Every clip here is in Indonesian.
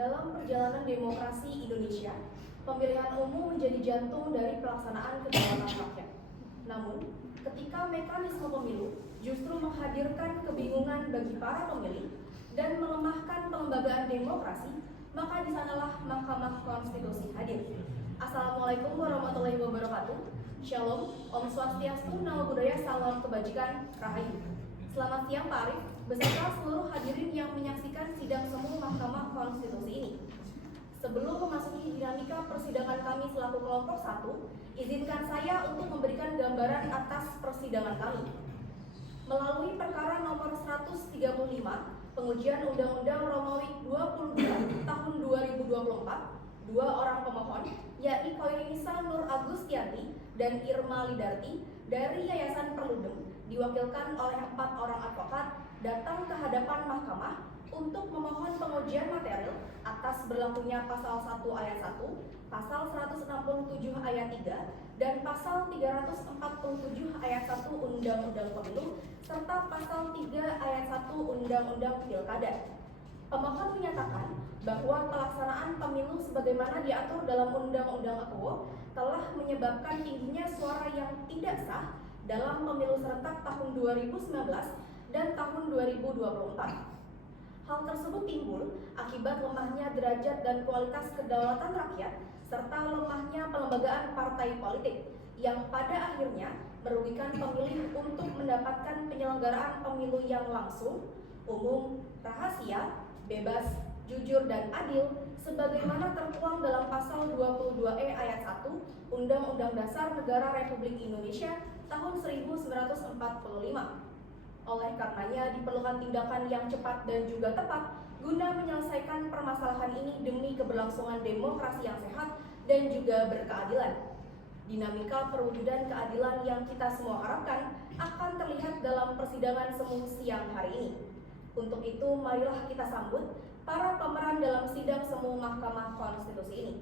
Dalam perjalanan demokrasi Indonesia, pemilihan umum menjadi jantung dari pelaksanaan kedaulatan rakyat. Namun, ketika mekanisme pemilu justru menghadirkan kebingungan bagi para pemilih dan melemahkan pelembagaan demokrasi, maka di sanalah Mahkamah Konstitusi hadir. Assalamualaikum warahmatullahi wabarakatuh. Shalom, Om Swastiastu, Namo Buddhaya, Salam Kebajikan, Rahayu. Selamat siang Pak Arief, beserta seluruh hadirin yang menyaksikan sidang semu Mahkamah Konstitusi ini. Sebelum memasuki dinamika persidangan kami selaku kelompok 1, izinkan saya untuk memberikan gambaran atas persidangan kami. Melalui perkara nomor 135, pengujian Undang-Undang Romawi 22 tahun 2024, dua orang pemohon, yakni Koirunisa Nur Agustianti dan Irma Lidarti dari Yayasan Perludem, diwakilkan oleh 4 orang advokat, datang ke hadapan mahkamah untuk memohon pengujian material atas berlakunya pasal 1 ayat 1, pasal 167 ayat 3, dan pasal 347 ayat 1 Undang-Undang Pemilu, serta pasal 3 ayat 1 Undang-Undang Pilkada. Pemohon menyatakan bahwa pelaksanaan pemilu sebagaimana diatur dalam Undang-Undang AKUO telah menyebabkan tingginya suara yang tidak sah dalam pemilu serentak tahun 2019 dan tahun 2024. Hal tersebut timbul akibat lemahnya derajat dan kualitas kedaulatan rakyat serta lemahnya pelembagaan partai politik yang pada akhirnya merugikan pemilih untuk mendapatkan penyelenggaraan pemilu yang langsung, umum, rahasia, bebas, jujur, dan adil sebagaimana tertuang dalam pasal 22E ayat 1 Undang-Undang Dasar Negara Republik Indonesia tahun 1945. Oleh karenanya diperlukan tindakan yang cepat dan juga tepat guna menyelesaikan permasalahan ini demi keberlangsungan demokrasi yang sehat dan juga berkeadilan. Dinamika perwujudan keadilan yang kita semua harapkan akan terlihat dalam persidangan semu siang hari ini. Untuk itu, marilah kita sambut para pemeran dalam sidang semu Mahkamah Konstitusi ini.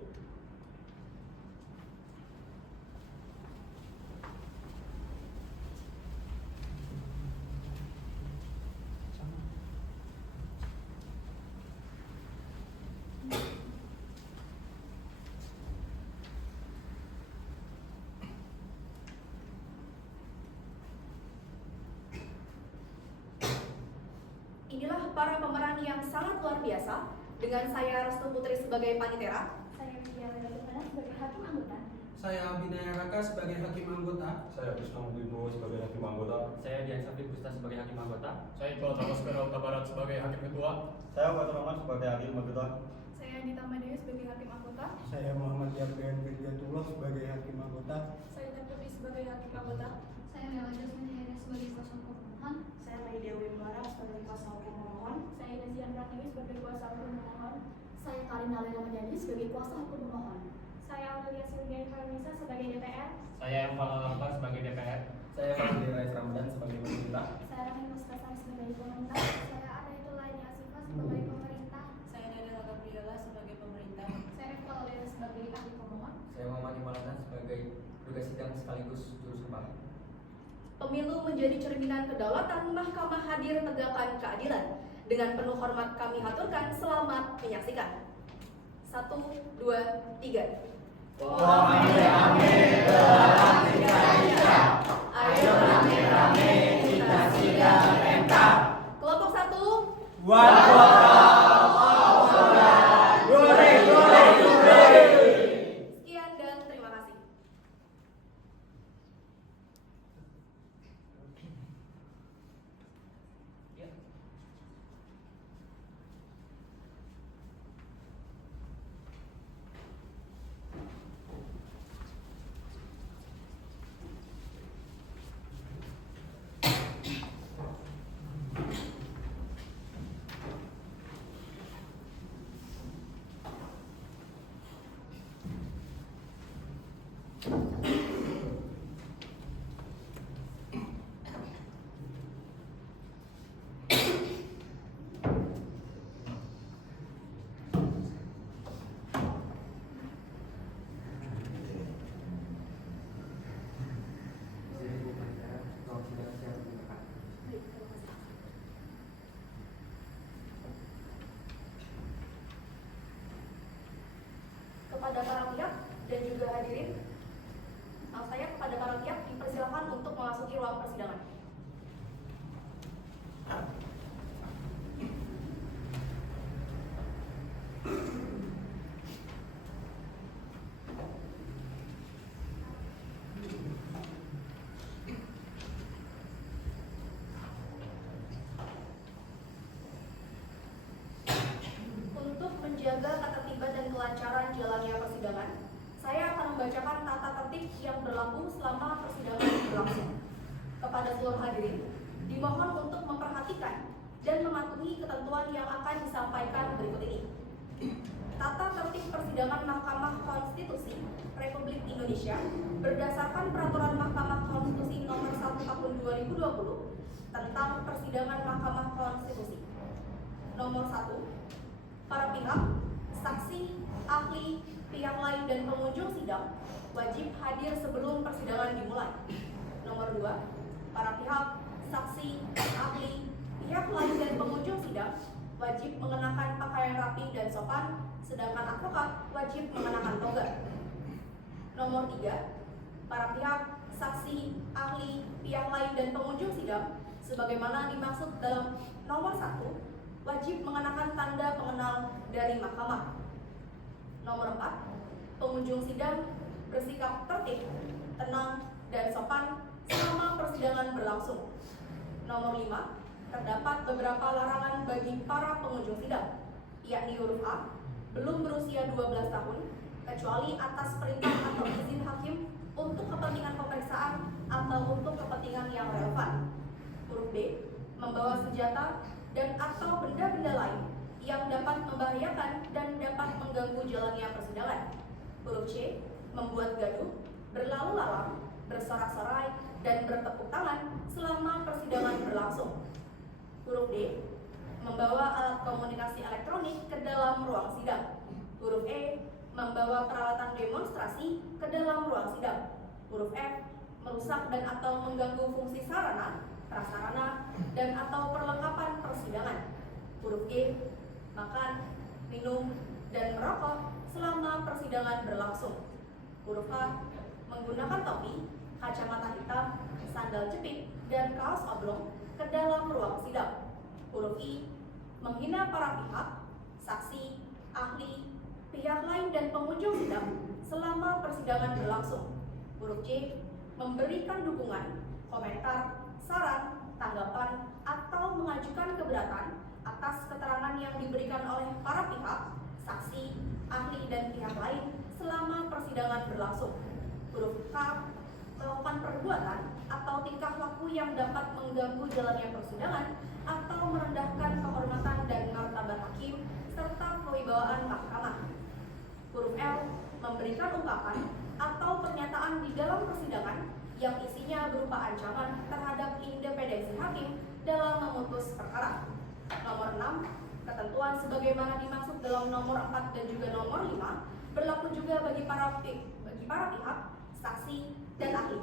Inilah para pemeran yang sangat luar biasa. Dengan saya Restu Putri sebagai panitera, saya Widya Ledakutana sebagai hakim anggota, saya Abinaya Raka sebagai hakim anggota, saya Krishna Mudimo sebagai hakim anggota, saya Dian Safri Busta sebagai hakim anggota, saya Iqbal Thomas Kota Barat sebagai hakim ketua, saya Fatur Rahman sebagai hakim anggota, saya Dita Madewi sebagai hakim anggota, saya Muhammad Yabrian Firjatullah sebagai hakim anggota, saya Teputri sebagai hakim anggota, saya Mela Jasmine sebagai kuasa hukum pemohon, saya Mai Dewi Muara sebagai kuasa hukum pemohon, saya Desian Pratiwi sebagai kuasa hukum pemohon, saya Karina Lela Menjadi sebagai kuasa hukum pemohon, saya Aurelia Silvia Farnisa sebagai DPR, saya Evan Lampa sebagai DPR, saya Fadli Rais Ramadan sebagai pemerintah, saya Rahim Mustasar sebagai pemerintah, saya Adaitullah Asifah sebagai pemerintah, saya Dada Gabriela sebagai pemerintah, saya Rifka Lolena sebagai ahli pemohon, saya Muhammad Imalana sebagai tugas sidang sekaligus juru sembah. pemilu menjadi cerminan kedaulatan, Mahkamah hadir tegakkan keadilan. Dengan penuh hormat kami haturkan selamat menyaksikan. 1, 2, 3. Ayo rame-rame kita sidang MK. Kelompok 1. Sekian dan terima kasih. kepada para pihak dan juga hadirin, kepada para pihak dipersilakan untuk memasuki ruang persidangan. Untuk menjaga ketertiban dan kelancaran jalannya persidangan, saya akan membacakan tata tertib yang berlaku selama persidangan berlangsung. Kepada seluruh hadirin, dimohon untuk memperhatikan dan mematuhi ketentuan yang akan disampaikan berikut ini. Tata tertib persidangan Mahkamah Konstitusi Republik Indonesia berdasarkan Peraturan Mahkamah Konstitusi Nomor 1 Tahun 2020 tentang Persidangan Mahkamah Konstitusi. Nomor 1. Para pihak, saksi, ahli, pihak lain dan pengunjung sidang wajib hadir sebelum persidangan dimulai. Nomor 2. Para pihak, saksi, ahli, pihak lain dan pengunjung sidang wajib mengenakan pakaian rapi dan sopan, sedangkan advokat wajib mengenakan toga. Nomor 3. Para pihak, saksi, ahli, pihak lain dan pengunjung sidang sebagaimana dimaksud dalam nomor 1 wajib mengenakan tanda pengenal dari mahkamah. Nomor 4. Pengunjung sidang bersikap tertib, tenang, dan sopan selama persidangan berlangsung. Nomor 5. Terdapat beberapa larangan bagi para pengunjung sidang, yakni huruf A, belum berusia 12 tahun, kecuali atas perintah atau izin hakim untuk kepentingan pemeriksaan atau untuk kepentingan yang relevan. Huruf B. Membawa senjata dan atau benda-benda lain yang dapat membahayakan dan dapat mengganggu jalannya persidangan. Huruf C. Membuat gaduh, berlalu lalang, bersorak-sorai, dan bertepuk tangan selama persidangan berlangsung. Huruf D. Membawa alat komunikasi elektronik ke dalam ruang sidang. Huruf E. Membawa peralatan demonstrasi ke dalam ruang sidang. Huruf F. Merusak dan atau mengganggu fungsi sarana, prasarana, dan atau perlengkapan persidangan. Huruf G. Makan, minum, dan merokok selama persidangan berlangsung. Huruf H. Menggunakan topi, kacamata hitam, sandal jepit, dan kaos oblong ke dalam ruang sidang. Huruf I. Menghina para pihak, saksi, ahli, pihak lain dan pengunjung sidang selama persidangan berlangsung. Huruf J. Memberikan dukungan, komentar, saran, tanggapan, atau mengajukan keberatan atas keterangan yang diberikan oleh para pihak, saksi, ahli, dan pihak lain selama persidangan berlangsung. Huruf K. Melakukan perbuatan atau tingkah laku yang dapat mengganggu jalannya persidangan atau merendahkan kehormatan dan martabat hakim serta kewibawaan mahkamah. Huruf L. Memberikan ungkapan atau pernyataan di dalam persidangan yang isinya berupa ancaman terhadap independensi hakim dalam memutus perkara. Nomor 6. Ketentuan sebagaimana dimaksud dalam nomor 4 dan juga nomor 5 berlaku juga bagi para pihak, saksi, dan ahli.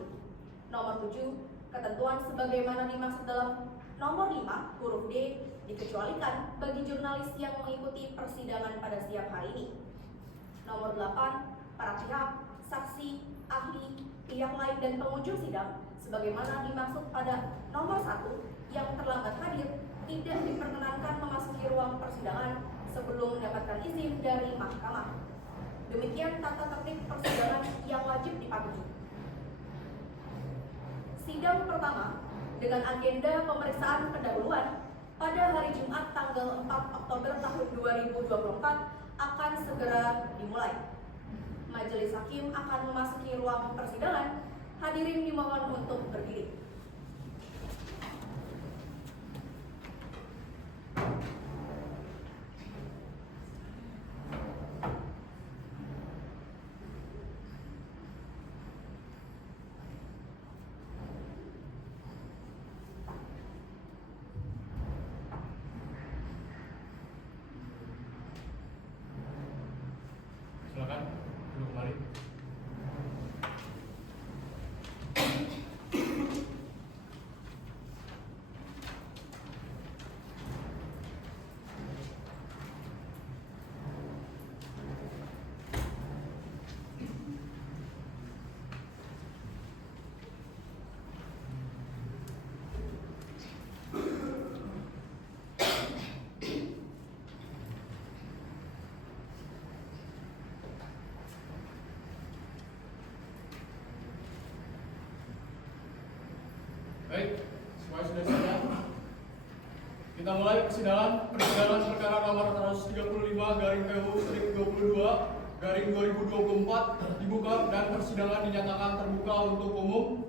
Nomor 7. Ketentuan sebagaimana dimaksud dalam nomor 5 huruf D dikecualikan bagi jurnalis yang mengikuti persidangan pada siang hari ini. Nomor 8. Para pihak, saksi, ahli, pihak lain dan pengunjung sidang sebagaimana dimaksud pada nomor 1 yang terlambat hadir tidak diperkenankan memasuki ruang persidangan sebelum mendapatkan izin dari mahkamah. Demikian tata tertib persidangan yang wajib dipatuhi. Sidang pertama dengan agenda pemeriksaan pendahuluan pada hari Jumat tanggal 4 Oktober tahun 2024 akan segera dimulai. Majelis hakim akan memasuki ruang persidangan. Hadirin dimohon untuk berdiri. Silakan duduk kembali. persidangan perkara nomor 135/PU/22/2024 dibuka dan persidangan dinyatakan terbuka untuk umum.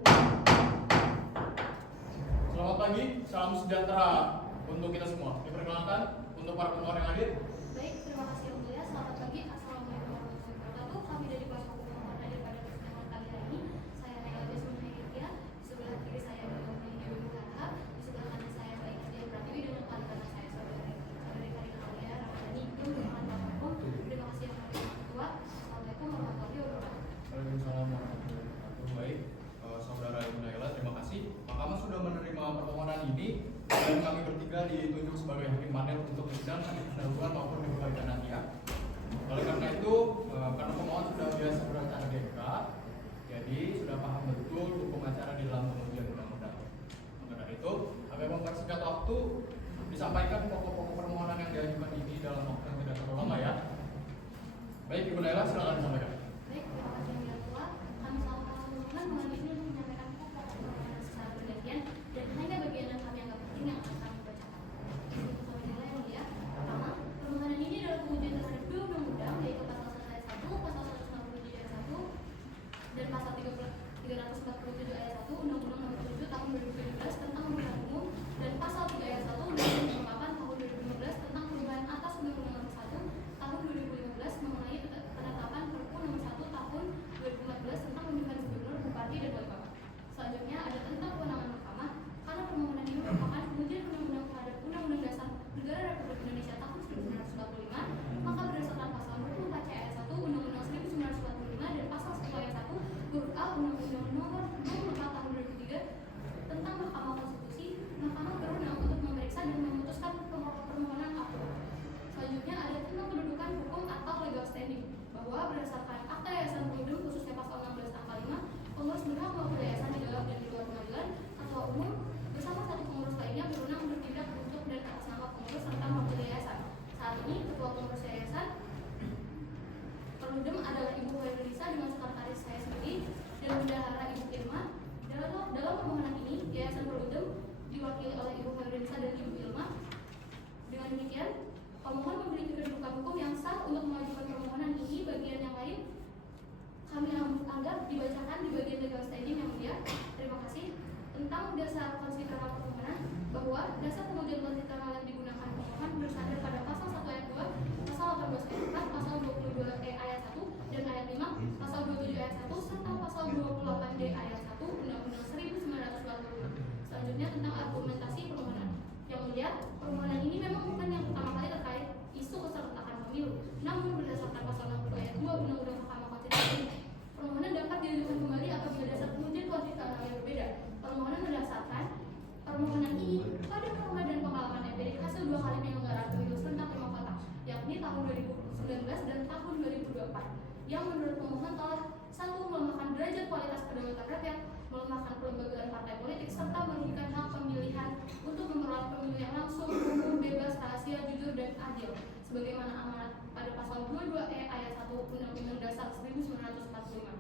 Selamat pagi, salam sejahtera untuk kita semua. Diperkenalkan untuk para pemohon yang hadir. Baik, terima kasih Yang Mulia. Selamat pagi. Assalamualaikum warahmatullahi wabarakatuh. Kami dari kuasa hukum pemohon hadir pada persidangan kali ini. Saya Nela Jasmine Hayritia. Di sebelah kiri saya ada Mbak Dewi Muhammad. Di sebelah kanan saya Mbak Ikhtiar Pratiwi dan depan kanan saya saudari Karina Aulia Ramadhani. Yang merupakan Bapak Hukum. Terima kasih yang hadir Ketua. Assalamualaikum warahmatullahi wabarakatuh. Waalaikumsalam warahmatullahi wabarakatuh. Baik, saudara Ibu Naila, terima kasih. Mahkamah sudah menerima permohonan ini dan kami bertiga ditunjuk sebagai hakim panel untuk sidang pendahuluan maupun pembuktian nanti ya. Oleh karena itu, karena pemohon sudah biasa beracara DK, jadi sudah paham betul hukum acara di dalam pengujian undang-undang. Maka dari itu, agar mempersingkat waktu, disampaikan pokok-pokok permohonan yang diajukan ini dalam waktu yang tidak terlalu lama ya. Baik, Ibu Naila, silakan disampaikan. Baik, terima kasih yang Ketua. Kami selaku para pemohon mengambil ini untuk menyampaikan pokok permohonan secara bergantian dan hanya bagian yang kami anggap penting yang akan kami bacakan. Untuk kami mulai yang mulia. Pertama, permohonan ini adalah pengujian terhadap dua undang-undang yaitu pasal 1 ayat 1, pasal 167 ayat 1, dan pasal 347 ayat 1 Undang-Undang Nomor 7 Tahun 2017 tentang Pemilihan Umum dan pasal 3 ayat 1 Undang-Undang Nomor 8 Tahun 2015 tentang perubahan atas Undang-Undang Nomor 1 Tahun 2015 mengenai penetapan Perpu Nomor 1 Tahun 2014 tentang pemilihan gubernur, bupati, dan wali kota. Selanjutnya ada tentang kewenangan mahkamah karena permohonan ini merupakan pengujian undang-undang terhadap Undang-Undang Dasar Negara Republik Indonesia tahun 1945, maka berdasarkan pasal 24C ayat 1 Undang-Undang 1945 dan pasal 1 ayat 1 huruf A Undang-Undang Nomor 24 Tahun 2003 tentang Mahkamah Konstitusi, Mahkamah berwenang untuk memeriksa dan memutuskan permohonan apel. Selanjutnya ada tentang kedudukan hukum atau legal standing, bahwa berdasarkan Akta Yayasan Perludem khususnya pasal 16 angka 5, pengurus berhak melakukan yayasan di dalam dan di luar pengadilan, ketua umum bersama satu pengurus lainnya berwenang bertindak untuk dan atas nama pengurus serta mewakili yayasan. Saat ini ketua pengurus yayasan Perludem adalah Ibu Hoirunisa dengan sekretaris saya sendiri dan bendahara Ibu Irma. Dalam permohonan ini, Yayasan Perludem diwakili oleh Ibu Hoirunisa dan Ibu Irma. Dengan demikian, pemohon memiliki kedudukan hukum yang sah untuk mengajukan permohonan ini. Bagian yang lain kami anggap dibacakan di bagian legal standing yang mulia. Terima kasih. Tentang dasar konstitusional permohonan, bahwa dasar pengujian konstitusional yang digunakan pemohon bersandar pada pasal 1 ayat 2, pasal 18 ayat 4, pasal 22E ayat 1 dan ayat 5, pasal 27 ayat 1 serta pasal 28D ayat 1 Undang-Undang 1945. Selanjutnya tentang argumentasi permohonan. Yang mulia, permohonan ini memang bukan yang pertama kali terkait isu keserentakan pemilu. Namun berdasarkan pasal 60 ayat 2 Undang-Undang Mahkamah Konstitusi, permohonan dapat diajukan kembali apabila dasar pengujian konstitusional yang berbeda. Permohonan berdasarkan permohonan ini pada norma dan pengalaman empirik hasil 2 kali penyelenggaraan pemilu serentak 5 kotak, yakni tahun 2019 dan tahun 2024, yang menurut pemohon telah 1. melemahkan derajat kualitas kedaulatan rakyat, melemahkan kelembagaan partai politik, serta merugikan hak pemilihan untuk memperoleh pemilu yang langsung, umum, bebas, rahasia, jujur, dan adil, sebagaimana amanat pada pasal 22E ayat 1 Undang-Undang Dasar 1945.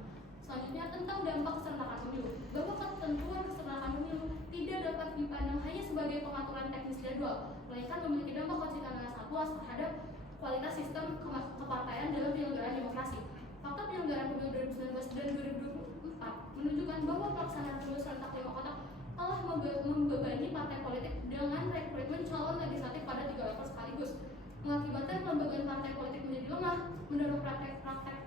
Selanjutnya tentang dampak keserentakan pemilu, bahwa ketentuan keserentakan pemilu tidak dapat dipandang hanya sebagai pengaturan teknis jadwal, melainkan memiliki dampak konstitusional yang sangat luas terhadap kualitas sistem kepartaian dalam penyelenggaraan demokrasi. Fakta penyelenggaraan pemilu 2019 dan 2024 menunjukkan bahwa pelaksanaan pemilu serentak 5 kotak telah membebani partai politik dengan rekrutmen calon legislatif pada 3 level sekaligus, mengakibatkan kelembagaan partai politik menjadi lemah, mendorong praktek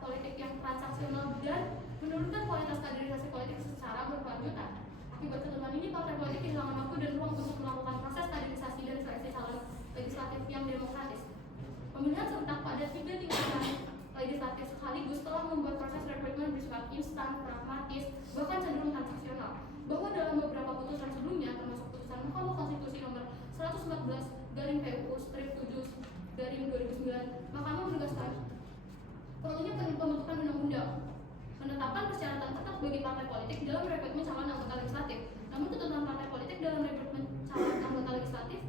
politik yang transaksional dan menurunkan kualitas kaderisasi politik secara berkelanjutan. Akibat ketentuan ini, partai politik kehilangan waktu dan ruang untuk melakukan proses kaderisasi dan seleksi calon legislatif yang demokratis. Pemilihan serentak pada 3 tingkatan legislatif sekaligus telah membuat proses rekrutmen bersifat instan, pragmatis, bahkan cenderung transaksional. Bahwa dalam beberapa putusan sebelumnya, termasuk putusan Mahkamah Konstitusi nomor 114/PU/7/2009, Mahkamah menegaskan perlunya pembentukan undang-undang menetapkan persyaratan ketat bagi partai politik dalam rekrutmen calon anggota legislatif. Namun ketentuan partai politik dalam rekrutmen calon anggota legislatif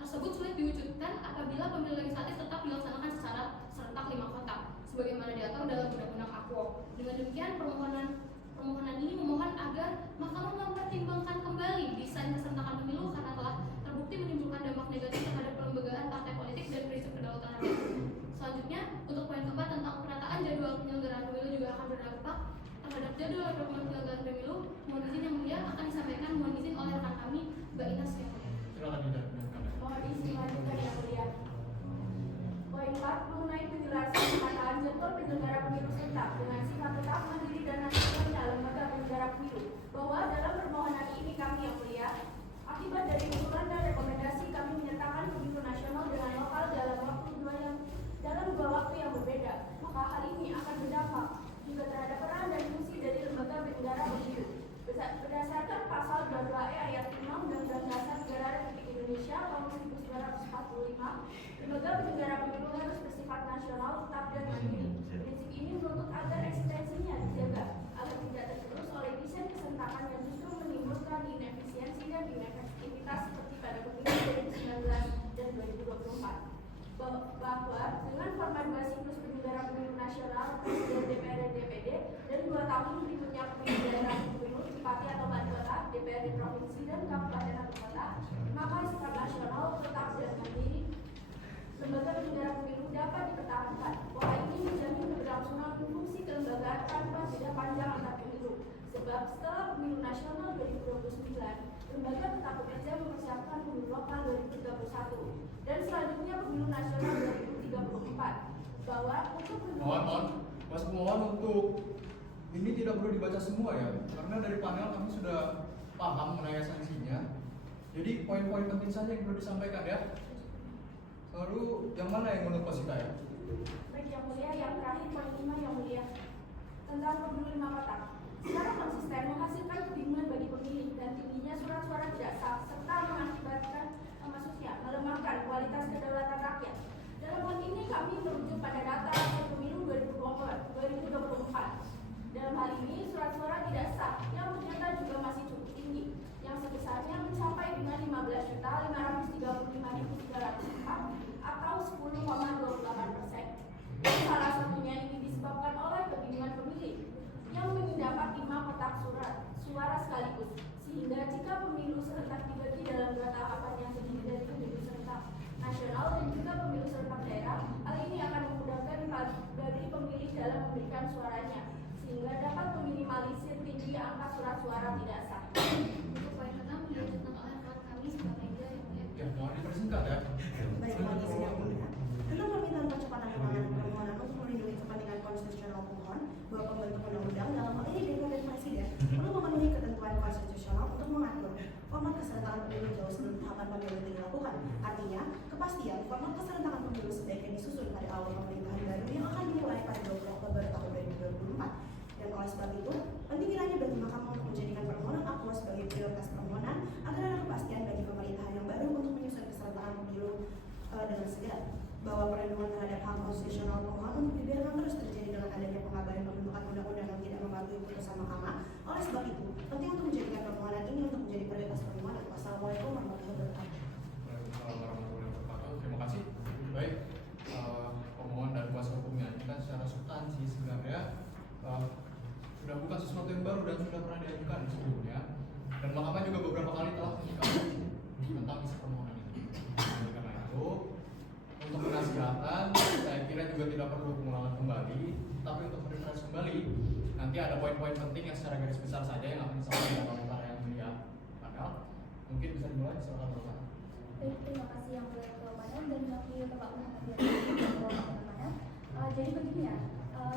tersebut sulit diwujudkan apabila pemilu legislatif tetap dilaksanakan secara serentak 5 kotak, sebagaimana diatur dalam Undang-Undang Akwo. Dengan demikian, permohonan ini memohon agar Mahkamah mempertimbangkan kembali desain keserentakan pemilu karena telah terbukti terbukti menimbulkan dampak negatif terhadap pelembagaan partai politik dan prinsip kedaulatan rakyat. Selanjutnya, untuk poin keempat tentang penataan jadwal penyelenggaraan pemilu juga akan berdampak terhadap jadwal penyelenggaraan pemilu. Mohon izin yang mulia akan disampaikan mohon izin oleh rekan kami, Mbak Inas yang mulia. Silakan Yuda. Mohon izin lanjutkan yang mulia. Poin 4 mengenai penjelasan penataan jadwal penyelenggara pemilu serentak dengan sifat tetap mandiri dan nasionalnya lembaga penyelenggara pemilu, bahwa dalam permohonan ini kami yang mulia, akibat dari usulan dan rekomendasi kami menyertakan pemilu nasional dengan lokal dalam dua waktu yang berbeda, maka hal ini akan berdampak juga terhadap peran dan fungsi dari lembaga penyelenggara pemilu. Berdasarkan pasal 22E ayat 5 Undang-Undang Dasar Negara Republik Indonesia tahun 1945, lembaga penyelenggara pemilu harus bersifat nasional, tetap dan mandiri. Prinsip ini menuntut agar eksistensinya dijaga agar tidak tergerus oleh desain keserentakan yang justru menimbulkan inefisiensi dan inefektivitas seperti pada pemilu 2019 dan 2024. Bahwa dengan format 2 siklus penyelenggara pemilu nasional, presiden, DPR dan DPD, dan 2 tahun berikutnya pemilu daerah pemilu Bupati atau wali kota, DPRD provinsi dan kabupaten atau kota, maka sikap nasional tetap dan mandiri lembaga penyelenggara pemilu dapat dipertahankan. Pola ini menjamin keberlangsungan fungsi kelembagaan tanpa jeda panjang antar pemilu. Sebab setelah pemilu nasional 2029, lembaga tetap bekerja mempersiapkan pemilu lokal 2031 dan selanjutnya pemilu nasional 2034. Bahwa untuk Mohon, Mas pemohon untuk ini tidak perlu dibaca semua ya, karena dari panel kami sudah paham mengenai esensinya. Jadi poin-poin penting saja yang perlu disampaikan ya. Lalu yang mana yang menurut Pak Sita ya? Baik yang mulia, yang terakhir poin 5 yang mulia tentang pemilu 5 kotak. Secara konsisten menghasilkan kebingungan bagi pemilih dan tingginya surat-suara tidak sah serta mengakibatkan melemahkan kualitas kedaulatan rakyat. Dalam hal ini kami merujuk pada data hasil pemilu 2024. Dalam hal ini surat-suara tidak sah yang ternyata juga masih cukup tinggi, yang sebesarnya mencapai dengan 15.535.304 atau 10,28%. Salah satunya ini disebabkan oleh kebingungan pemilih yang mendapat 5 kotak suara sekaligus, sehingga jika pemilu serentak dibagi dalam 2 tahapan yang terdiri dari pemilu serentak nasional dan juga pemilu serentak daerah, hal ini akan memudahkan bagi pemilih dalam memberikan suaranya, sehingga dapat meminimalisir tinggi angka surat-suara tidak sah. Untuk poin ke-6 dilanjutkan oleh rekan kami sebagai yang mulia. Ya, mohon dipersingkat ya. Baik, mohon izin yang mulia. Tentang permintaan percepatan penanganan permohonan untuk melindungi kepentingan konstitusional pemohon bahwa pembentuk undang-undang dalam hal ini DPR dan Presiden perlu memenuhi ketentuan konstitusional untuk mengatur format keserentakan pemilu jauh sebelum tahapan pemilu itu dilakukan. Artinya, kepastian format keserentakan pemilu sebaiknya disusun pada awal pemerintahan baru yang akan dimulai pada 20 Oktober tahun 2024. Dan oleh sebab itu, penting kiranya bagi Mahkamah untuk menjadikan permohonan akuo sebagai prioritas permohonan agar ada kepastian bagi pemerintahan yang baru untuk menyusun keserentakan pemilu dengan segera. Bahwa perlindungan terhadap hak konstitusional pemohon untuk dibiarkan terus terjadi dengan adanya pengabayan pembentukan undang-undang yang tidak mematuhi putusan Mahkamah. Oleh sebab itu, penting untuk menjadikan permohonan ini untuk menjadi prioritas permohonan. Wassalamualaikum warahmatullahi wabarakatuh. Waalaikumsalam warahmatullahi wabarakatuh. Terima kasih. Baik, pemohon dan kuasa hukumnya ini kan secara substansi sebenarnya sudah bukan sesuatu yang baru dan sudah pernah diajukan sebelumnya. Dan Mahkamah juga beberapa kali telah menyikapi tentang isi permohonan ini. Oleh karena itu, untuk penasihatan, saya kira juga tidak perlu pengulangan kembali, tapi untuk refresh kembali, nanti ada poin-poin penting yang secara garis besar saja yang akan disampaikan oleh para yang mulia panel. Mungkin bisa dimulai, silakan Bapak. Baik, terima kasih yang mulia Ketua Panel dan wakil Bapak Muhammad Panel. Jadi begini ya,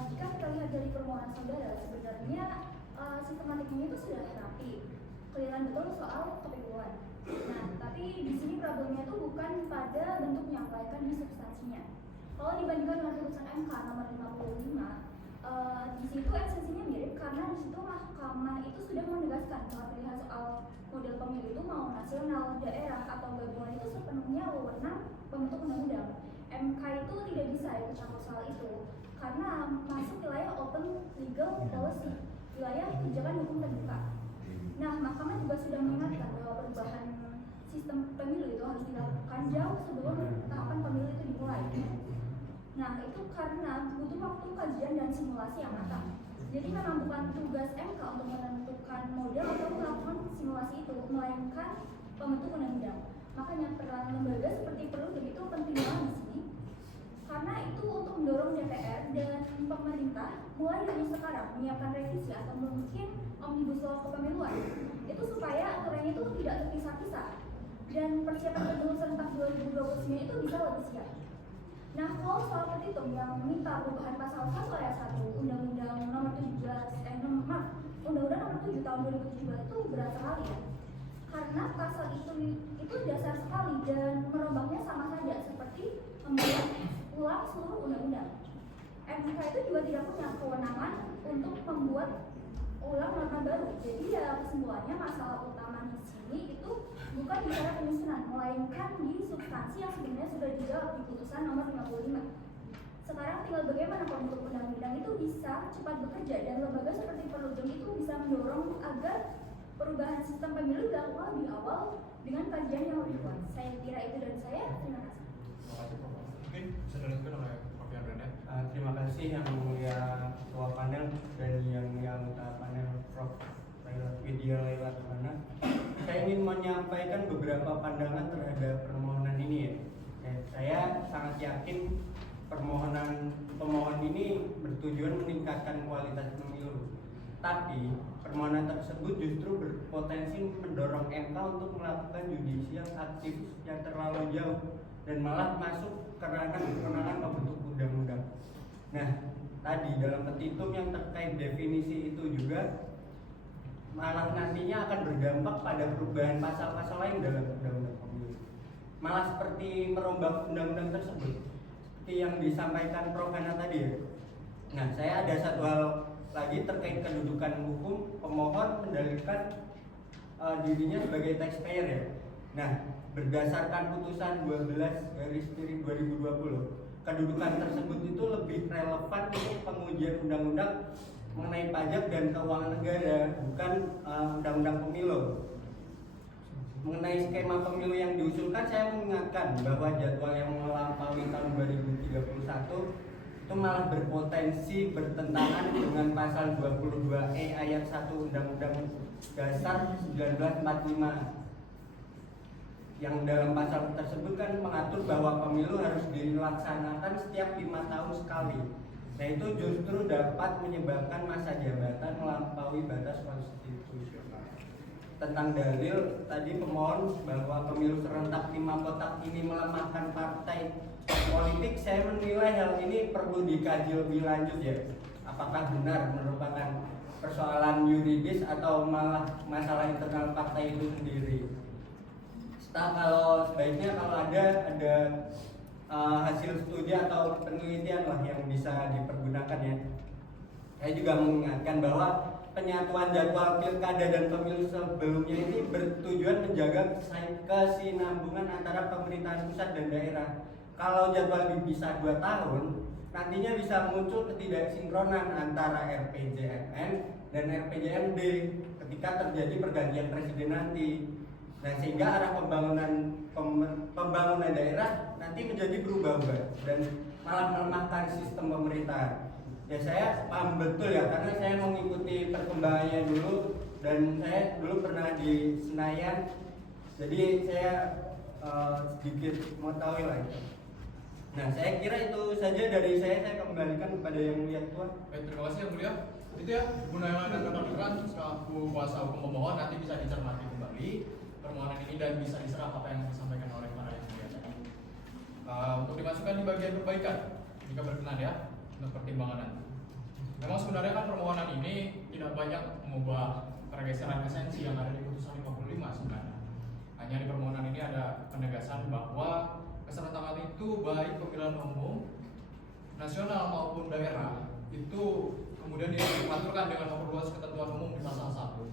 jika kita lihat dari permohonan saudara, sebenarnya sistematiknya itu sudah rapi, kelihatan betul soal kepemiluan. Nah, tapi di sini problemnya itu bukan pada bentuknya, melainkan di substansinya. Kalau dibandingkan dengan putusan MK nomor 55, di situ esensinya mirip karena di situ Mahkamah itu sudah menegaskan bahwa pilihan soal model pemilu itu mau nasional, daerah atau gabungan itu sepenuhnya wewenang pembentuk undang-undang. MK itu tidak bisa ikut campur soal itu karena masuk wilayah open legal policy, wilayah kebijakan hukum terbuka. Nah, Mahkamah juga sudah mengingatkan bahwa perubahan sistem pemilu itu harus dilakukan jauh sebelum tahapan pemilu itu dimulai. Nah, itu karena butuh waktu kajian dan simulasi yang matang. Jadi memang bukan tugas MK untuk menentukan model atau melakukan simulasi itu, melainkan pembentuk undang-undang. Makanya peran lembaga seperti Perludem itu penting banget di sini. Karena itu untuk mendorong DPR dan pemerintah mulai dari sekarang menyiapkan revisi atau mungkin omnibus law kepemiluan itu supaya aturannya itu tidak terpisah-pisah dan persiapan pemilu serentak 2029 itu bisa lebih siap. Nah, kalau soal petitum yang meminta perubahan pasal 1 ayat 1 Undang-Undang nomor 7 tahun 2017 itu berat sekali ya. Karena pasal itu dasar sekali dan merombaknya sama saja seperti membuat ulang seluruh undang-undang. MK itu juga tidak punya kewenangan untuk membuat ulang norma baru. Jadi ya kesimpulannya masalah utama di sini itu bukan di cara penyusunan, melainkan di substansi yang sebenarnya sudah dijawab di putusan nomor 55. Sekarang tinggal bagaimana pembentuk undang-undang itu bisa cepat bekerja dan lembaga seperti Perludem itu bisa mendorong agar perubahan sistem pemilu dilakukan lebih awal dengan kajian yang lebih luas. Saya kira itu dari saya. Terima kasih. Terima kasih Prof. Mungkin bisa dilanjutkan oleh Prof. Yandra. Terima kasih yang mulia ketua panel dan yang anggota panel Prof. Widya Laila Tuhana. Saya ingin menyampaikan beberapa pandangan terhadap permohonan ini ya. Saya sangat yakin pemohon ini bertujuan meningkatkan kualitas pemilu. Tapi permohonan tersebut justru berpotensi mendorong MK untuk melakukan judicial aktif yang terlalu jauh dan malah masuk ke ranah kewenangan pembentuk undang-undang. Nah, tadi dalam petitum yang terkait definisi itu juga malah nantinya akan berdampak pada perubahan pasal-pasal lain dalam undang-undang pemilu. Malah seperti merombak undang-undang tersebut, seperti yang disampaikan Prof. Hana tadi ya. Nah, saya ada satu hal lagi terkait kedudukan hukum. Pemohon mendalilkan dirinya sebagai taxpayer ya. Nah, berdasarkan putusan 12/2020, kedudukan tersebut itu lebih relevan untuk pengujian undang-undang mengenai pajak dan keuangan negara, bukan undang-undang pemilu. Mengenai skema pemilu yang diusulkan, saya mengingatkan bahwa jadwal yang melampaui tahun 2031 itu malah berpotensi bertentangan dengan pasal 22E ayat 1 Undang-Undang Dasar 1945 yang dalam pasal tersebut kan mengatur bahwa pemilu harus dilaksanakan setiap 5 tahun sekali. Nah, itu justru dapat menyebabkan masa jabatan melampaui batas konstitusional. Tentang dalil tadi pemohon bahwa pemilu serentak 5 kotak ini melemahkan partai politik, saya menilai hal ini perlu dikaji lebih lanjut ya. Apakah benar merupakan persoalan yuridis atau malah masalah internal partai itu sendiri. Kalau sebaiknya kalau ada hasil studi atau penelitian lah yang bisa dipergunakan ya. Saya juga mengingatkan bahwa penyatuan jadwal pilkada dan pemilu sebelumnya ini bertujuan menjaga kesinambungan antara pemerintahan pusat dan daerah. Kalau jadwal dipisah 2 tahun, nantinya bisa muncul ketidaksinkronan antara RPJMN dan RPJMD ketika terjadi pergantian presiden nanti. Nah, sehingga arah pembangunan daerah nanti menjadi berubah-ubah dan malah melemahkan sistem pemerintahan. Ya, saya paham betul ya, karena saya mengikuti perkembangannya dulu dan saya dulu pernah di Senayan, jadi saya sedikit mengetahui lah. Nah, saya kira itu saja dari saya kembalikan kepada yang mulia Tuan. Baik, terima kasih yang mulia. Itu ya, gunakan dan rekan-rekan selaku kuasa hukum pemohon nanti bisa dicermati kembali permohonan ini dan bisa diserap apa yang disampaikan oleh para yang mulia tadi. Untuk dimasukkan di bagian perbaikan jika berkenan ya, untuk pertimbangan nanti. Memang sebenarnya kan permohonan ini tidak banyak mengubah pergeseran esensi yang ada di putusan 55 sebenarnya. Hanya di permohonan ini ada penegasan bahwa keserentakan itu baik pemilihan umum nasional maupun daerah itu kemudian diaturkan dengan memperluas ketentuan umum di pasal 1.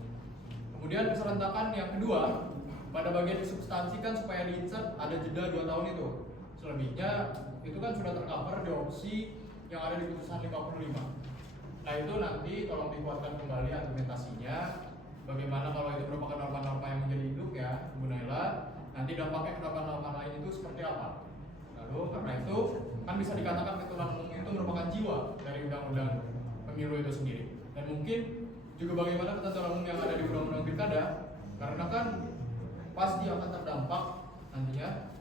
Kemudian keserentakan yang kedua pada bagian disubstansikan supaya diinsert ada jeda 2 tahun itu. Selebihnya itu kan sudah tercover di opsi yang ada di putusan 55. Nah, itu nanti tolong dikuatkan kembali argumentasinya. Bagaimana kalau itu merupakan norma-norma yang menjadi hidup ya, Bu Naila, nanti dampaknya ke norma-norma lain itu seperti apa? Lalu karena itu kan bisa dikatakan ketentuan umum itu merupakan jiwa dari undang-undang pemilu itu sendiri. Dan mungkin juga bagaimana ketentuan umum yang ada di undang-undang pilkada, karena kan pasti akan terdampak nantinya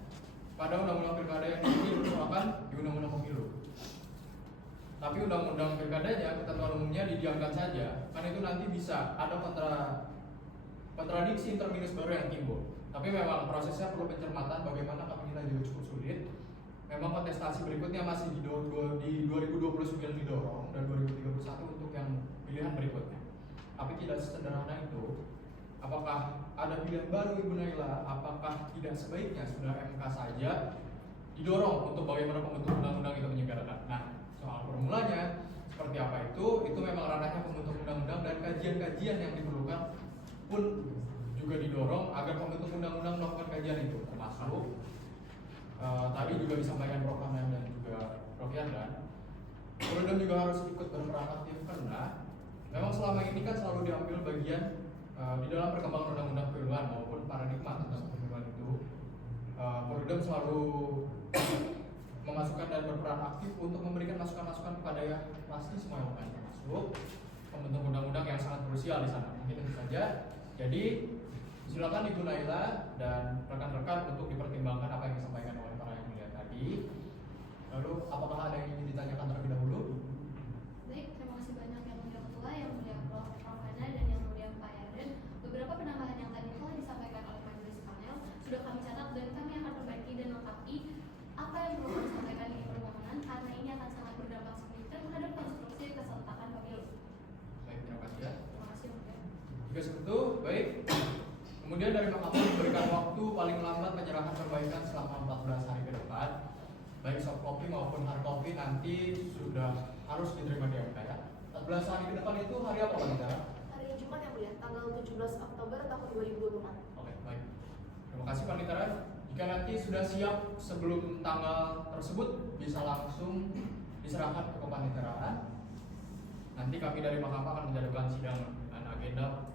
pada undang-undang pilkada yang dipersoalkan di undang-undang pemilu. Tapi undang-undang pilkadanya ketentuan umumnya didiamkan saja, kan itu nanti bisa ada kontradiksi interminus baru yang timbul. Tapi memang prosesnya perlu pencermatan, bagaimana kami nilai juga cukup sulit. Memang kontestasi berikutnya masih di 2029 didorong dan 2031 untuk yang pilihan berikutnya. Tapi tidak sesederhana itu. Apakah ada pilihan baru Ibu Naila? Apakah tidak sebaiknya sudah MK saja didorong untuk bagaimana pembentuk undang-undang itu menyegarkan? Nah, soal formulanya seperti apa itu memang ranahnya pembentuk undang-undang dan kajian-kajian yang diperlukan pun juga didorong agar pembentuk undang-undang melakukan kajian itu, termasuk tadi juga disampaikan Prof. Hanan dan juga Prof. Yandan, Perludem juga harus ikut berperan aktif karena memang selama ini kan selalu diambil bagian di dalam perkembangan undang-undang pemiluan maupun paradigma tentang pemiluan itu. Perludem selalu memasukkan dan berperan aktif untuk memberikan masukan-masukan kepada yang pasti semua yang lain, termasuk pembentuk undang-undang yang sangat krusial di sana. Mungkin itu saja. Jadi silakan Ibu Naila dan rekan-rekan untuk dipertimbangkan apa yang disampaikan oleh para yang mulia tadi. Lalu apakah ada yang ingin ditanyakan terlebih dahulu? Baik, terima kasih banyak yang mulia Ketua, yang mulia Prof. Hana, dan yang mulia Pak Yarden. Beberapa penambahan yang tadi telah disampaikan oleh majelis panel sudah kami catat dan kami akan perbaiki dan lengkapi apa yang perlu kami sampaikan di permohonan karena ini akan sangat berdampak signifikan terhadap konstruksi keserentakan pemilu. Baik, terima kasih ya. Terima kasih, mulia. Jika seperti itu, baik. Kemudian dari Mahkamah memberikan waktu paling lambat penyerahan perbaikan selama 14 hari ke depan. Baik soft copy maupun hard copy nanti sudah harus diterima di MK ya. 14 hari ke depan itu hari apa Pak Nidara? Hari Jumat yang mulia, tanggal 17 Oktober tahun 2024. Oke, baik. Terima kasih Pak Nidara. Jika nanti sudah siap sebelum tanggal tersebut bisa langsung diserahkan ke Kepanitraan. Nanti kami dari Mahkamah akan menjadwalkan sidang dengan agenda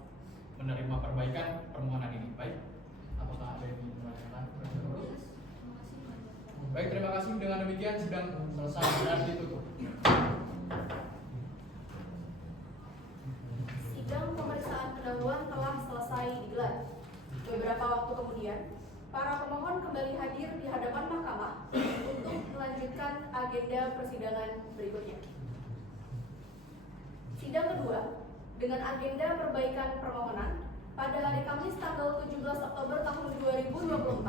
menerima perbaikan permohonan ini. Baik. Apakah ada yang ingin menanyakan? Baik, terima kasih. Dengan demikian sidang selesai dan ditutup. Sidang pemeriksaan pendahuluan telah selesai digelar. Beberapa waktu kemudian, para pemohon kembali hadir di hadapan mahkamah untuk melanjutkan agenda persidangan berikutnya. Sidang kedua dengan agenda perbaikan permohonan pada hari Kamis tanggal 17 Oktober tahun 2024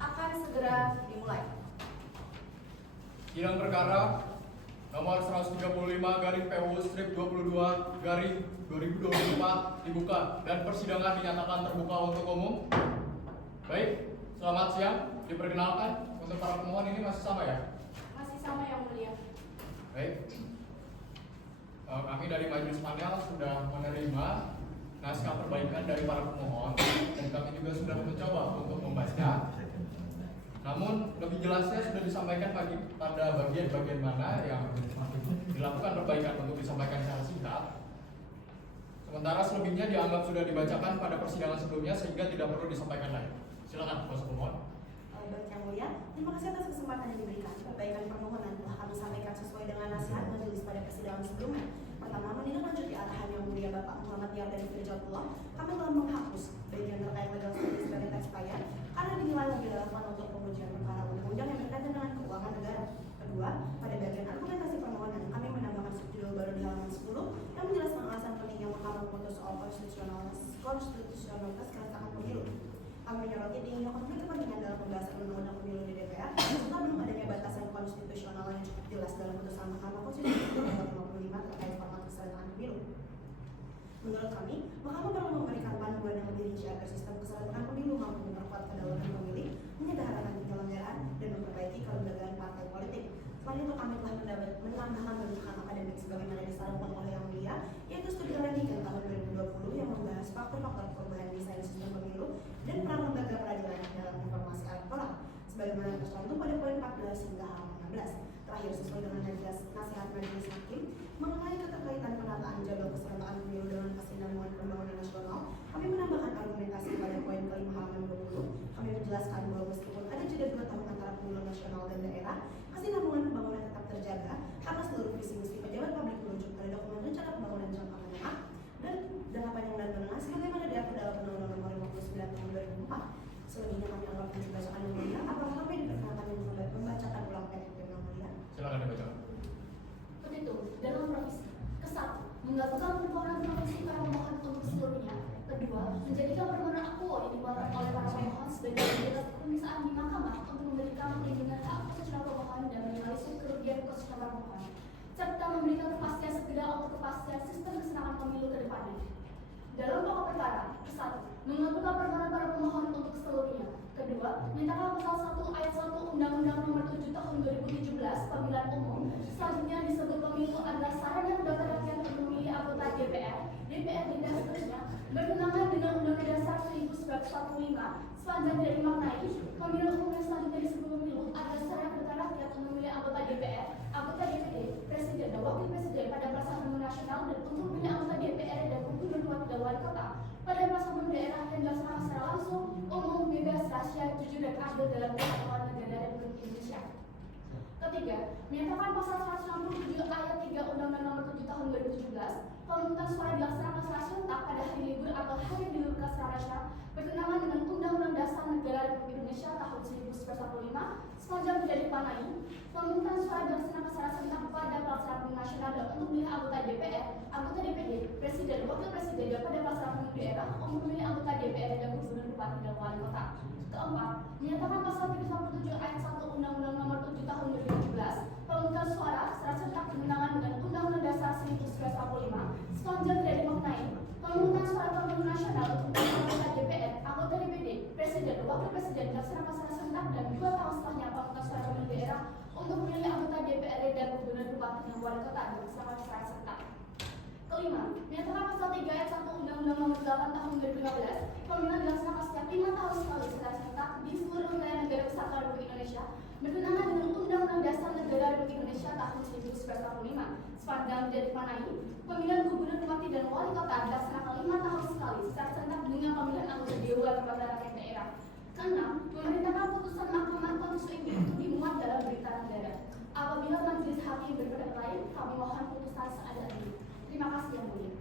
akan segera dimulai. Sidang perkara nomor 135/PU/22/2024 dibuka dan persidangan dinyatakan terbuka untuk umum. Baik, selamat siang. Diperkenalkan untuk para pemohon ini masih sama ya? Masih sama yang mulia. Baik. Kami dari majelis panel sudah menerima naskah perbaikan dari para pemohon dan kami juga sudah mencoba untuk membaca. Namun lebih jelasnya sudah disampaikan pada bagian-bagian mana yang dilakukan perbaikan untuk disampaikan secara singkat. Sementara selebihnya dianggap sudah dibacakan pada persidangan sebelumnya sehingga tidak perlu disampaikan lagi. Silakan kuasa pemohon. Baik yang mulia, terima kasih atas kesempatan yang diberikan. Perbaikan permohonan telah kami sampaikan sesuai dengan nasihat majelis pada persidangan sebelumnya. Pertama, menindaklanjuti arahan yang mulia Bapak Muhammad Yarden Firjatullah, kami telah menghapus bagian terkait legal standing sebagai taxpayer karena dinilai lebih relevan untuk pengujian perkara undang-undang yang berkaitan dengan keuangan negara. Kedua, pada bagian argumentasi permohonan, kami menambahkan subjudul baru di halaman 10 yang menjelaskan alasan pentingnya Mahkamah memutus soal konstitusionalitas keresahan pemilu. Kami menyoroti tingginya konflik kepentingan dalam pembahasan undang-undang pemilu di DPR serta belum adanya batasan konstitusional yang cukup jelas dalam putusan Mahkamah Konstitusi nomor 55 terkait format keserentakan pemilu. Menurut kami, Mahkamah perlu memberikan panduan yang lebih rinci agar sistem keserentakan pemilu mampu memperkuat kedaulatan pemilih, menyegarkan penyelenggaraan, dan memperbaiki kelembagaan partai politik. Selain itu, kami telah menambahkan rujukan akademik sebagaimana disarankan oleh Yang Mulia, yaitu studi Randigan tahun 2020 yang membahas faktor-faktor perubahan desain sistem pemilu dan peran lembaga peradilan dalam informasi elektoral, sebagaimana tercantum pada poin 14 hingga halaman 16. Terakhir, sesuai dengan nasihat majelis hakim mengenai keterkaitan penataan jadwal keserentakan pemilu dengan kesinambungan pembangunan nasional, kami menambahkan argumentasi pada poin kelima halaman 20. Kami menjelaskan bahwa meskipun ada jeda 2 tahun antara pemilu nasional dan daerah, kesinambungan pembangunan tetap terjaga karena seluruh visi misi pejabat publik merujuk pada dokumen rencana pembangunan jangka menengah dan jangka panjang dan menengah sebagaimana diatur dalam Undang-Undang Nomor 59 Tahun 2004. Selebihnya kami anggap dibacakan mengabulkan permohonan profesi para pemohon untuk seluruhnya. Kedua, menjadikan permohonan akuo yang dikeluarkan oleh para pemohon sebagai batas pemisahan di mahkamah untuk memberikan perlindungan hak konstitusional pemohon dan minimalisir kerugian konstitusional pemohon, serta memberikan kepastian segera untuk kepastian sistem kesenangan pemilu ke depannya. Dalam pokok perkara, 1. Mengabulkan permohonan para pemohon untuk seluruhnya. Kedua, menyatakan pasal 1 ayat 1 Undang-Undang Nomor 7 Tahun 2017 Pemilihan Umum selanjutnya disebut pemilu adalah sarana daftar rakyat untuk memilih anggota DPR, DPRD dan seterusnya bertentangan dengan Undang-Undang Dasar 1945 sepanjang tidak dimaknai pemilihan umum yang selanjutnya disebut pemilu adalah sarana daftar rakyat untuk memilih anggota DPR, anggota DPD, presiden dan wakil presiden pada pelaksanaan pemilu nasional dan untuk memilih anggota DPR dan gubernur dan wali kota pada pelaksanaan pemilu daerah yang dilaksanakan secara langsung, umum, bebas, rahasia, jujur dan adil dalam kesatuan negara Republik Indonesia. Ketiga, menyatakan pasal 167 ayat 3 Undang-Undang Nomor 7 Tahun 2017 pemungutan suara dilaksanakan secara serentak pada hari libur atau hari yang diliburkan secara nasional bertentangan dengan Undang-Undang Dasar Negara Republik Indonesia tahun 1945 sepanjang tidak dipanai pemungutan suara dilaksanakan secara serentak pada pelaksanaan pemilu nasional dan untuk memilih anggota DPR, anggota DPD, presiden, wakil presiden dan pada pelaksanaan pemilu daerah untuk memilih anggota DPR dan gubernur, bupati dan wali kota. Keempat, menyatakan pasal 37 ayat 1 Undang-Undang Nomor 7 Tahun 2017 pemungutan suara secara serentak bertentangan dengan Undang-Undang Dasar 1945 sepanjang tidak dimaknai pemungutan suara pemilu nasional untuk memilih anggota DPR, anggota DPD, presiden, wakil presiden dilaksanakan secara serentak dan 2 tahun setelahnya pemungutan suara pemilu daerah untuk memilih anggota DPRD dan gubernur, bupati dan wali kota dilaksanakan secara serentak. Kelima, menyatakan pasal 3 ayat 1 Undang-Undang Nomor 8 Tahun 2015 pemilihan dilaksanakan setiap 5 tahun sekali secara serentak di seluruh wilayah negara kesatuan Republik Indonesia bertentangan dengan Undang-Undang Dasar Negara Republik Indonesia tahun 1945 sepanjang tidak dipanai pemilihan gubernur, bupati dan wali kota dilaksanakan 5 tahun sekali secara serentak dengan pemilihan anggota Dewan Perwakilan Rakyat Daerah. Keenam, memerintahkan putusan Mahkamah Konstitusi itu dimuat dalam berita negara. Apabila majelis hakim berpendapat lain, kami mohon putusan seadanya. Terima kasih yang mulia.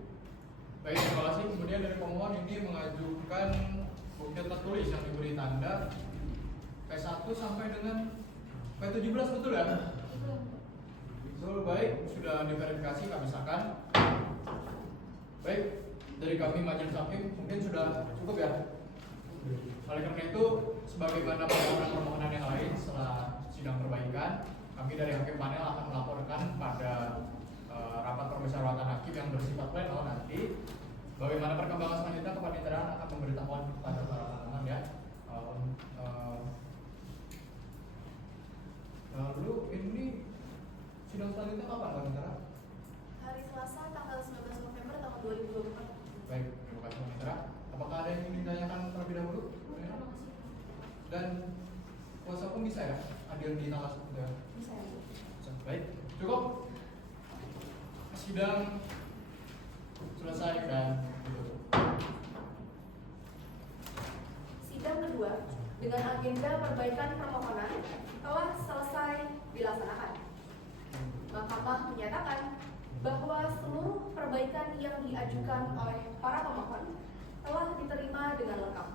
Baik, terima kasih. Kemudian dari pemohon ini mengajukan bukti tertulis yang diberi tanda P1 sampai dengan P17, betul ya? Betul, baik. Sudah diverifikasi, kami sahkan. Baik, dari kami majelis hakim mungkin sudah cukup ya? Oleh karena itu, sebagaimana permohonan yang lain setelah sidang perbaikan, kami dari hakim panel akan melaporkan pada rapat permusyawaratan hakim yang bersifat pleno nanti bagaimana perkembangan selanjutnya kepaniteraan akan memberitahuan kepada para panelan ya. Lalu ini sidang selanjutnya kapan panitera? Hari Selasa tanggal 19 November tahun 2024. Baik, terima kasih panitera. Apakah ada yang ingin ditanyakan terlebih dahulu? Dan kuasa hukum bisa ya hadir di tanggal sudah? Bisa ya. Baik, cukup. Sidang selesai dan ditutup. Sidang kedua dengan agenda perbaikan permohonan telah selesai dilaksanakan. Mahkamah menyatakan bahwa seluruh perbaikan yang diajukan oleh para pemohon telah diterima dengan lengkap.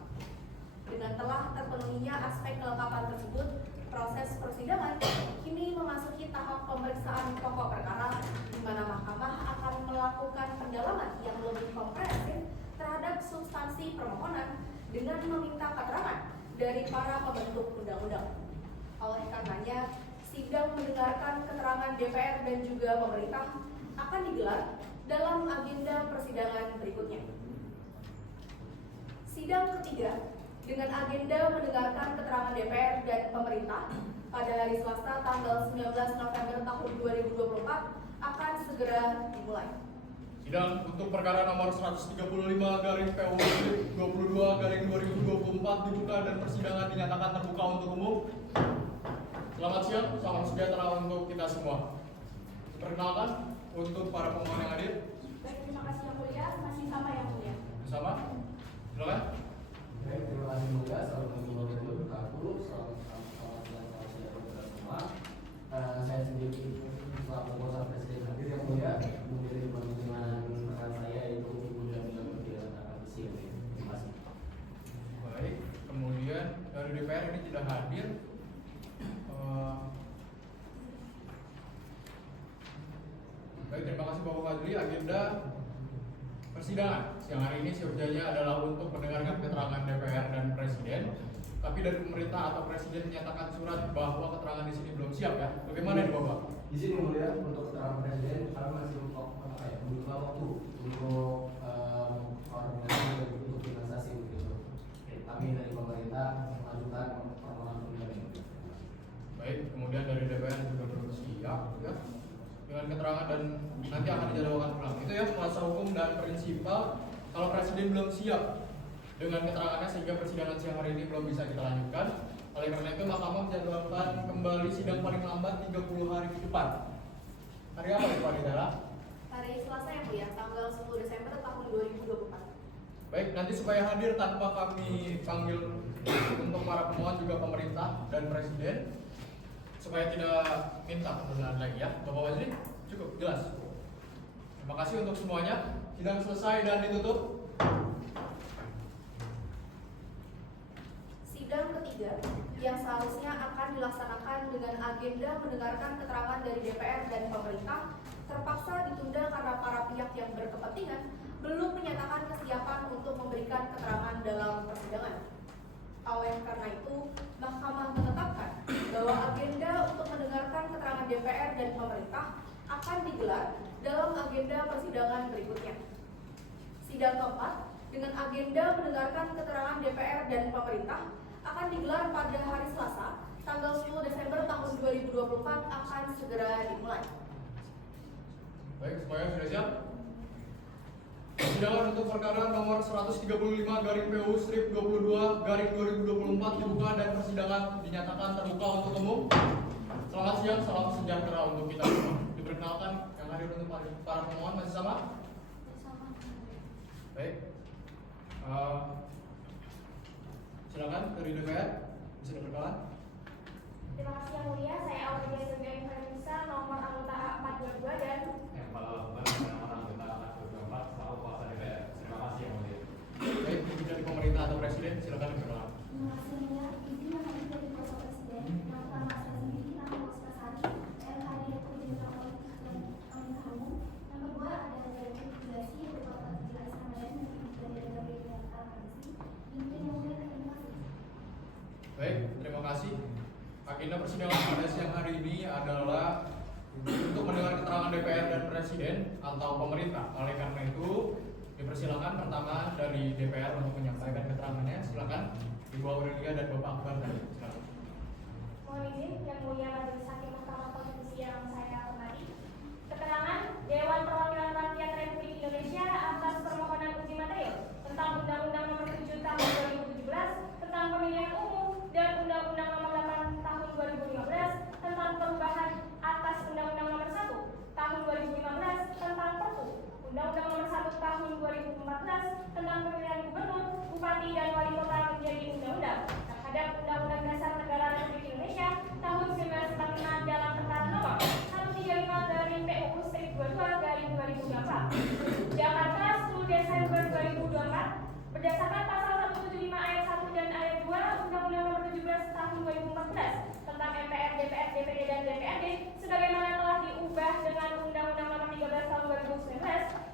Dengan telah terpenuhinya aspek kelengkapan tersebut, proses persidangan kini memasuki tahap pemeriksaan pokok perkara, di mana mahkamah akan melakukan pendalaman yang lebih komprehensif terhadap substansi permohonan dengan meminta keterangan dari para pembentuk undang-undang. Oleh karenanya, sidang mendengarkan keterangan DPR dan juga pemerintah akan digelar dalam agenda persidangan berikutnya. Sidang ketiga dengan agenda mendengarkan keterangan DPR dan pemerintah pada hari Selasa tanggal 19 November tahun 2024 akan segera dimulai. Sidang untuk perkara nomor 135/PU22/2024 dibuka dan persidangan dinyatakan terbuka untuk umum. Selamat siang, salam sejahtera untuk kita semua. Perkenalkan untuk para pemohon yang hadir. Baik, terima kasih yang mulia. Masih sama yang mulia. Bersama, silakan. Baik, terima kasih mulia. Assalamualaikum warahmatullahi wabarakatuh. Selamat sejahtera semua. Saya sendiri selaku kuasa presiden hadir yang mulia menjadi pertimbangan rekan saya yaitu Undang-Undang Pemilihan Akademisi. Terima kasih. Baik, kemudian dari DPR ini tidak hadir. Baik, terima kasih Bapak Fadli. Agenda persidangan siang hari ini seurjanya adalah untuk mendengarkan keterangan DPR dan Presiden. Tapi dari pemerintah atau Presiden menyatakan surat bahwa keterangan di sini belum siap ya. Bagaimana ini Bapak? Di sini mulia untuk keterangan presiden kami masih membuka waktu untuk koordinasi dan untuk finalisasi begitu. Kami dari pemerintah mengajukan permohonan penundaan. Baik, kemudian dari DPR juga belum siap ya dengan keterangan dan nanti akan dijadwalkan ulang. Itu ya kuasa hukum dan prinsipal. Kalau Presiden belum siap dengan keterangannya sehingga persidangan siang hari ini belum bisa kita lanjutkan. Oleh karena itu Mahkamah menjadwalkan kembali sidang paling lambat 30 hari ke depan. Hari apa Pak Nidara? Hari Selasa yang mulia, tanggal 10 Desember tahun 2024. Baik, nanti supaya hadir tanpa kami panggil untuk para pemohon juga pemerintah dan Presiden, supaya tidak minta penundaan lagi ya. Bapak Waziri, cukup jelas. Terima kasih untuk semuanya. Sidang selesai dan ditutup. Sidang ketiga yang seharusnya akan dilaksanakan dengan agenda mendengarkan keterangan dari DPR dan pemerintah terpaksa ditunda karena para pihak yang berkepentingan belum menyatakan kesiapan untuk memberikan keterangan dalam persidangan. Oleh karena itu, Mahkamah menetapkan bahwa agenda untuk mendengarkan keterangan DPR dan pemerintah akan digelar dalam agenda persidangan berikutnya. Sidang keempat dengan agenda mendengarkan keterangan DPR dan pemerintah akan digelar pada hari Selasa, tanggal 10 Desember tahun 2024 akan segera dimulai. Baik, semuanya sudah siap? Persidangan untuk perkara nomor 135/PU/22/2024 dibuka dan persidangan dinyatakan terbuka untuk umum. Selamat siang, salam sejahtera untuk kita semua. Diperkenalkan yang hadir untuk para pemohon masih sama? Baik. Silakan dari DPR bisa diperkenalan. Terima kasih yang mulia, saya Aurelia Sylvia Indonesia, nomor anggota A422 dan Yang kepala nomor anggota 424 selaku kuasa DPR. Terima kasih yang mulia. Baik, dari pemerintah atau Presiden silakan diperkenalan. terima kasih yang mulia. Izin yang hadir dari kuasa presiden. Yang pertama saya sendiri, nama Oscar Sari, LHD Jenderal Politik dan Pemerintah Umum. Yang kedua ada dari Imigrasi, Bapak Jelas Ramadan dan dari Komisi. Mungkin yang mulia, terima kasih. Baik, terima kasih. Agenda persidangan pada siang hari ini adalah untuk mendengar keterangan DPR dan Presiden atau pemerintah. Oleh karena itu, dipersilakan pertama dari DPR untuk menyampaikan keterangannya. Silakan Ibu Aurelia dan Bapak Akbar tadi. Silakan. Mohon izin yang mulia Majelis Hakim Mahkamah Konstitusi yang saya hormati. Keterangan Dewan Perwakilan Rakyat Republik Indonesia atas permohonan uji materi tentang Undang-Undang Nomor 7 Tahun 2017 tentang Pemilihan Umum dan Undang-Undang Nomor 8 Tahun 2015 tentang perubahan atas Undang-Undang Nomor 1 Tahun 2015 tentang Perpu, Undang-Undang Nomor 1 Tahun 2014 tentang Pemilihan Gubernur, Bupati dan Wali Kota menjadi undang-undang terhadap Undang-Undang Dasar Negara Republik Indonesia Tahun 1945 dalam perkara nomor 135 dari PUU Strip 22 dari 2024. Jakarta 10 Desember 2024 berdasarkan pasal 175 ayat 1 dan ayat 2 Undang-Undang Nomor 17 Tahun 2014 tentang MPR, DPR, DPD dan DPRD sebagaimana telah diubah dengan Undang-Undang Nomor 13 Tahun 2019,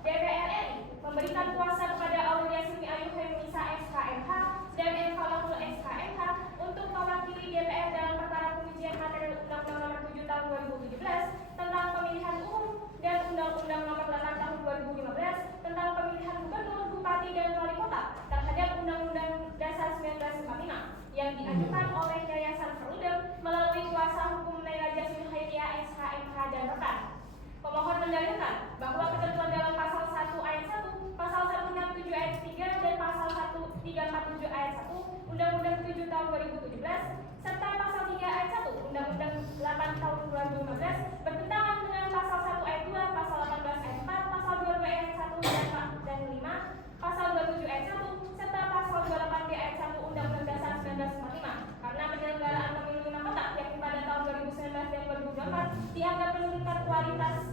DPR RI memberikan kuasa kepada Aurelia Sylvia Ayu Feminisa SKMH dan M. Falakul SKMH untuk mewakili DPR dalam perkara pengujian materi Undang-Undang Nomor 7 Tahun 2017 tentang Pemilihan Umum dan Undang-Undang Nomor 8 Tahun 2015 tentang Pemilihan Gubernur, Bupati dan Wali Kota terhadap Undang-Undang Dasar 1945 yang diajukan oleh Yayasan Perludem melalui kuasa hukum Naila Jasmine Khairia SHMH dan rekan. Pemohon mendalilkan bahwa ketentuan dalam pasal 1 ayat 1, pasal 167 ayat 3 dan pasal 1347 ayat 1 Undang-Undang 7 Tahun 2017 serta pasal 3 ayat 1 Undang-Undang 8 Tahun 2015 bertentangan dengan pasal 1 ayat 2, pasal 18 ayat 4, pasal 22 ayat 1 dan 5, pasal 27 ayat 1 serta pasal 28 D ayat 1 Undang-Undang Dasar 1945 karena penyelenggaraan pemilu 5 kotak yakni pada tahun 2019 dan 2024 dianggap menurunkan kualitas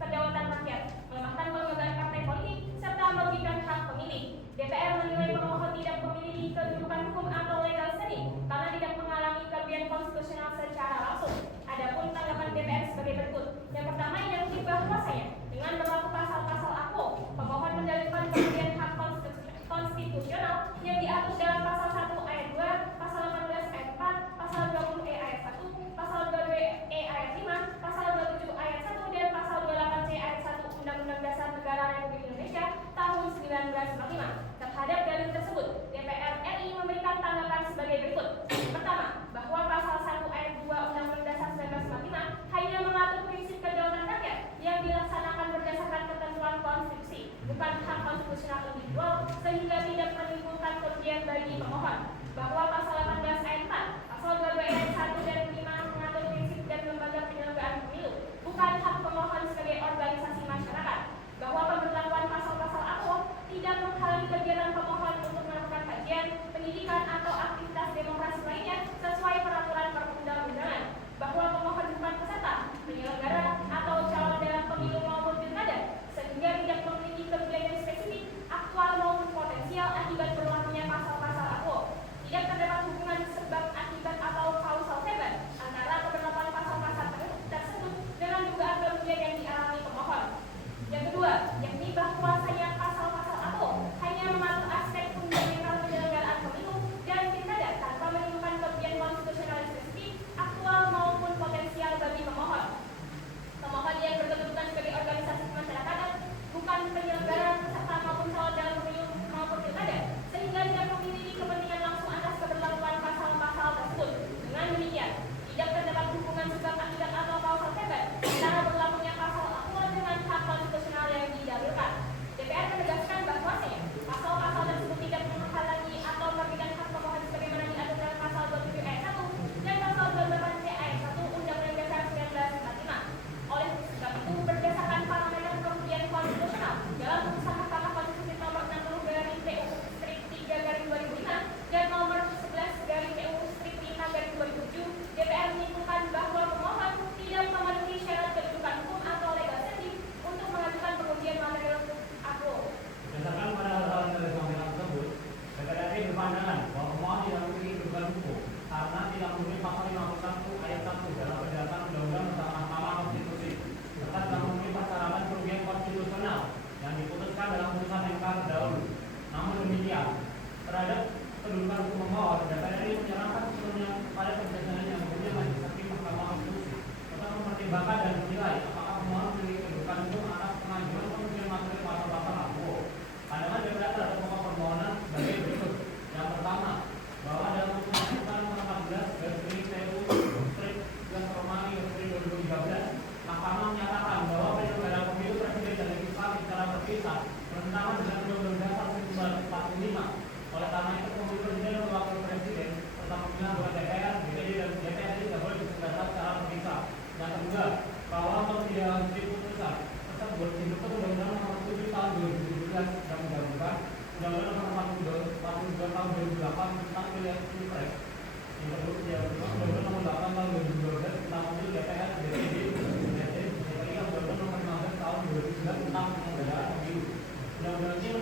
kedaulatan rakyat, melemahkan kelembagaan partai politik serta merugikan hak pemilih. DPR menilai pemohon tidak memiliki kedudukan hukum atau legal standing karena tidak mengalami kerugian konstitusional secara langsung. Adapun tanggapan DPR sebagai berikut. bagi pemohon bahwa pasal 18 ayat 4, pasal 22 ayat 1 dan 5 mengatur prinsip dan lembaga penyelenggaraan pemilu, bukan hak pemohon sebagai organisasi masyarakat, bahwa pemberlakuan pasal-pasal AKO tidak menghalangi kegiatan pemohon untuk melakukan kajian, pendidikan atau aktivitas demokrasi lainnya sesuai peraturan perundang-undangan, bahwa pemohon bukan peserta, penyelenggara atau calon dalam pemilu maupun pilkada, sehingga tidak memiliki kebijakan spesifik, aktual maupun potensial akibat berlakunya pasal-pasal AKO. Tidak terdapat hubungan sebab akibat atau causal effect antara pemberlakuan pasal-pasal tersebut dengan dugaan kerugian yang dialami pemohon. Yang kedua, yakni bahwasanya pasal-pasal AKO hanya mengatur aspek fundamental penyelenggaraan pemilu dan pilkada tanpa menimbulkan kerugian konstitusional yang spesifik, aktual maupun potensial bagi pemohon. Pemohon yang berkedudukan sebagai organisasi kemasyarakatan bukan penyelenggara, peserta maupun calon dalam pemilu maupun pilkada, sehingga tidak memiliki kepentingan langsung atas keberlakuan pasal-pasal tersebut. Dengan demikian, tidak terdapat hubungan sebab akibat atau causal effect antara berlakunya pasal AKO dengan hak konstitusional yang didalilkan. DPR menegaskan bahwasanya pasal-pasal tersebut tidak menghalangi atau merugikan hak pemohon sebagaimana diatur dalam pasal 27 ayat 1 dan pasal 28 C ayat 1 Undang-Undang Dasar 1945. Oleh sebab itu, berdasarkan parameter kerugian konstitusional dalam putusan Mahkamah Konstitusi nomor 60 garing PU strip 3 garing 2005 dan nomor 11 garing PU strip 5 garing 2007, DPR menyimpulkan bahwa pemohon tidak memenuhi syarat kedudukan hukum atau legal standing untuk mengajukan pengujian material AKO. Berdasarkan pada hal-hal yang disampaikan tersebut, DPR RI berpandangan bahwa pemohon tidak memiliki kedudukan hukum karena tidak memenuhi pasal 51 ayat 1 dalam penjelasan Undang-Undang tentang Mahkamah Konstitusi serta tidak memenuhi persyaratan kerugian konstitusional yang diputuskan dalam putusan MK terdahulu. Namun demikian, terhadap kedudukan hukum pemohon, DPR RI menyerahkan sepenuhnya pada kebijaksanaan yang punya majelis hakim Mahkamah Konstitusi untuk mempertimbangkan dan menilai apakah pemohon memiliki kedudukan hukum atas pengajuan pengujian materi pasal-pasal AKO. Pandangan DPR terhadap pokok permohonan sebagai berikut. Yang pertama, bahwa dalam putusan MK nomor 14 garis PU strip 11/2013, Mahkamah menyatakan bahwa penyelenggara pemilu presiden dan legislatif secara terpisah bertentangan dengan Undang-Undang Dasar 1945. Oleh karena itu, pemilu presiden dan wakil presiden serta pemilihan anggota DPR, DPD dan DPR tidak boleh diselenggarakan secara terpisah. Yang kedua, bahwa menindaklanjuti putusan tersebut dibentuk Undang-Undang Nomor 7 Tahun 2017 dan menggabungkan Undang-Undang Nomor 42 Tahun 2008 tentang pilihan pilpres. Yang kedua, Undang-Undang Nomor 8 Tahun 2012 tentang pemilu DPR, DPD, DPD, Undang-Undang Nomor 15 Tahun 2009 tentang penyelenggaraan pemilu. Undang-undang ini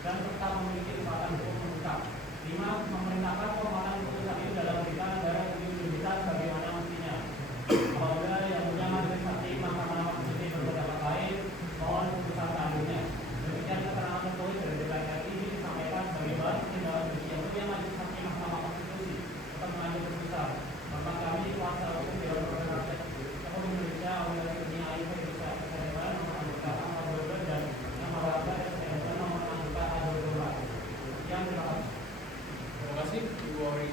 dan serta memiliki kekuatan hukum lengkap. 5. Memerintahkan penguatan keputusan itu dalam berita negara tuntutan sebagaimana mestinya. Apabila yang punya majelis hakim Mahkamah Konstitusi berpendapat lain, mohon keputusan selanjutnya. Demikian keterangan tertulis dari DPR RI ini disampaikan sebagai bahan dalam yang punya majelis hakim Mahkamah Konstitusi untuk mengambil keputusan. Maka kami kuasa hukum Dewan Perwakilan Rakyat Republik Indonesia oleh Dunia Ayu Indonesia Kesehatan mengajukan nomor 2 dan nomor 8 kesehatan mengajukan nomor 2. Sekian, terima kasih. Terima kasih Ibu Auri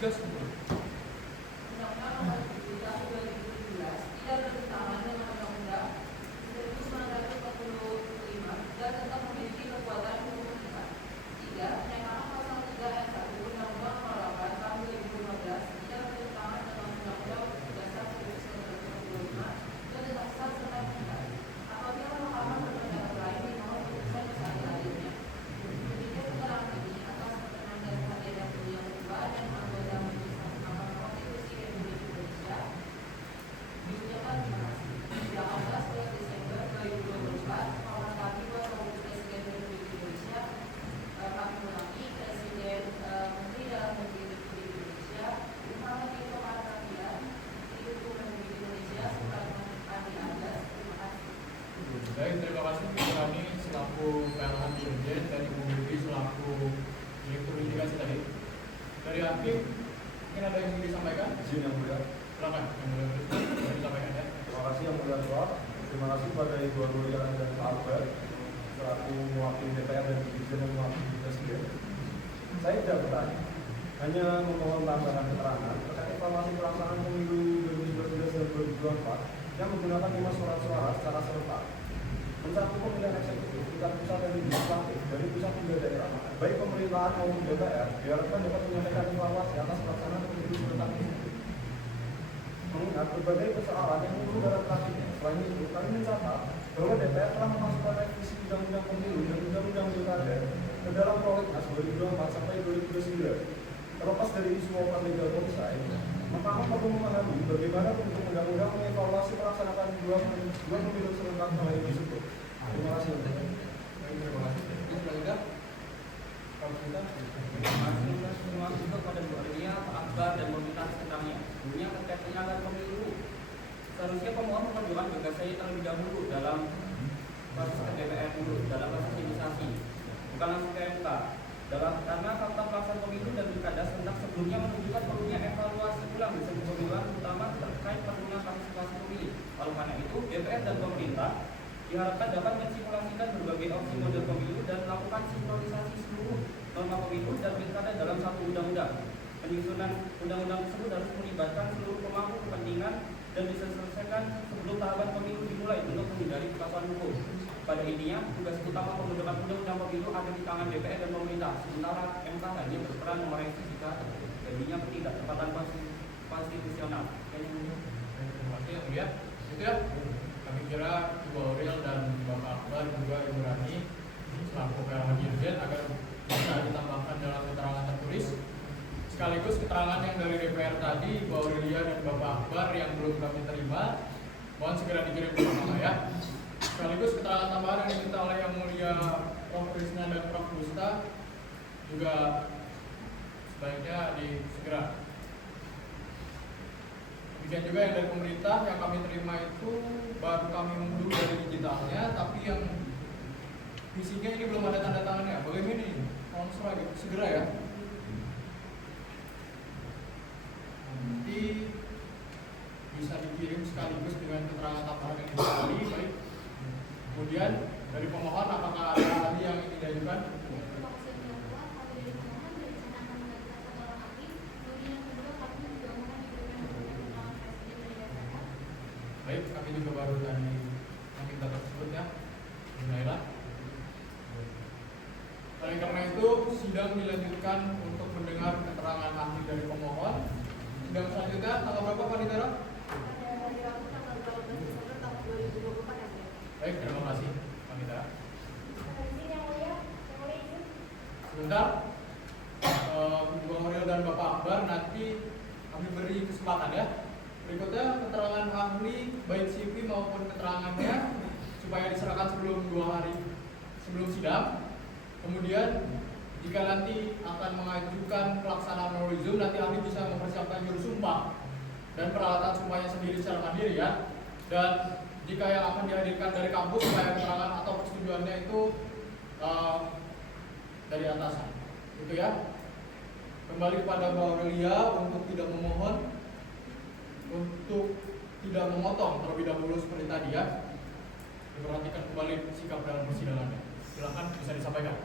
Gas betul. Undang-Undang Nomor 7 Tahun 2017 tidak bertentangan dengan Undang-Undang 1945 dan tetap memiliki kekuatan hukum tetap. 3. Penyakaran pasal 3 ayat 1 Undang-Undang Nomor 8 Tahun 2015 tidak bertentangan dengan Undang-Undang Dasar 1945 dan tetap sah serta mengikat. Apabila Mahkamah berpendapat lain di mohon putusan seadil-adilnya. Demikian keterangan ini atas perkenan dan kehadiran beliau Ketua dan anggota Majelis Mahkamah Konstitusi Republik Indonesia diucapkan terima kasih. 18 Desember 2024, mohon kami kuasa hukum Presiden Republik Indonesia, kami ulangi Presiden Menteri Dalam Negeri Republik Indonesia, Muhammad Irfan Rafian, Direktur Republik Indonesia, Soekarno Adi Agas. Terima kasih. Baik, terima kasih Ibu Rani selaku PLH Dirjen dan Ibu Bibi selaku Direktur Litigasi tadi. Dari hakim, mungkin ada yang ingin disampaikan? Izin yang mulia. Silakan, yang mulia bisa disampaikan ya. Terima kasih yang mulia Ketua. Terima kasih pada Ibu Anulia dan Pak Albert selaku mewakili DPR dan Dirjen yang mewakili Presiden. Saya tidak bertanya, hanya memohon tambahan keterangan terkait evaluasi pelaksanaan pemilu 2019 dan 2024 yang menggunakan 5 surat suara secara serentak. Mencakup pemilihan eksekutif tingkat pusat dan legislatif dari pusat hingga daerah, baik pemerintahan maupun DPR, diharapkan dapat menyampaikan evaluasi atas pelaksanaan pemilu serentak tersebut. Mengingat berbagai persoalan yang muncul dalam praktiknya, selain itu kami mencatat bahwa DPR telah memasukkan revisi undang-undang pemilu dan undang-undang pilkada ke dalam prolegnas 2024 sampai 2029. Terlepas dari isu open legal homicide, Mahkamah perlu memahami bagaimana bentuk undang-undang mengevaluasi pelaksanaan dua pemilu serentak kali tersebut. Terima kasih. Terima kasih. Selanjutnya, kalau kita Terima kasih juga kepada Bu Amelia, Pak Akbar, dan meminta sekitarnya. Sebelumnya terkait penyelenggaraan pemilu, seharusnya pemohon mengajukan gagasan saya terlebih dahulu dalam proses ke DPR dulu, dalam proses legislasi, bukan langsung ke MK. Karena fakta pelaksanaan pemilu dan pilkada serentak sebelumnya menunjukkan perlunya evaluasi ulang di segi pemilihan, terutama terkait perlunya partisipasi pemilih. Oleh karena itu, DPR dan pemerintah diharapkan dapat mensimulasikan berbagai opsi model pemilu dan melakukan sinkronisasi seluruh norma pemilu dan pilkada dalam satu undang-undang. Penyusunan undang-undang tersebut harus melibatkan seluruh pemangku kepentingan dan bisa diselesaikan sebelum tahapan pemilu dimulai untuk menghindari kekacauan hukum. Pada intinya, tugas utama pembentukan undang-undang pemilu ada di tangan DPR dan pemerintah, sementara MK hanya berperan mengoreksi jika terjadinya ketidaktepatan konstitusional. terima kasih yang mulia. Itu ya. Kami kira Ibu Aurel dan Bapak Akbar juga Ibu Rani selaku PLH Dirjen agar bisa ditambahkan dalam keterangan tertulis. Sekaligus keterangan yang dari DPR tadi, Ibu Aurelia dan Bapak Akbar yang belum kami terima, mohon segera dikirim ke Mahkamah ya. Sekaligus keterangan tambahan yang diminta oleh Yang Mulia Prof. Krisna dan Prof. Gusta juga sebaiknya disegera. Demikian juga yang dari pemerintah yang kami terima itu baru kami unduh dari digitalnya, tapi yang fisiknya ini belum ada tanda tangannya. Bagaimana ini? Mohon lagi segera ya. Nanti bisa dikirim sekaligus dengan keterangan tambahan yang tadi. Baik. Kemudian dari pemohon apakah ada ahli yang ingin diajukan? Baik, kami juga baru tadi meminta tersebut ya. Bismillah. Oleh karena itu, sidang dilanjutkan untuk mendengar keterangan ahli dari pemohon. Sidang selanjutnya tanggal berapa Pak Nitara? Baik, terima kasih Pak Nitara. Sebentar, Bu Aurel dan Bapak Akbar nanti kami beri kesempatan ya. Berikutnya keterangan ahli baik CV maupun keterangannya supaya diserahkan sebelum 2 hari sebelum sidang. Kemudian jika nanti akan mengajukan pelaksanaan monolism, nanti ahli bisa mempersiapkan juru sumpah dan peralatan sumpahnya sendiri secara mandiri ya. Dan jika yang akan dihadirkan dari kampus supaya keterangan atau persetujuannya itu dari atasan. Itu ya. Kembali kepada Bu Aurelia untuk tidak memohon untuk tidak memotong terlebih dahulu seperti tadi ya. Diperhatikan kembali sikap dalam persidangannya. Silakan bisa disampaikan.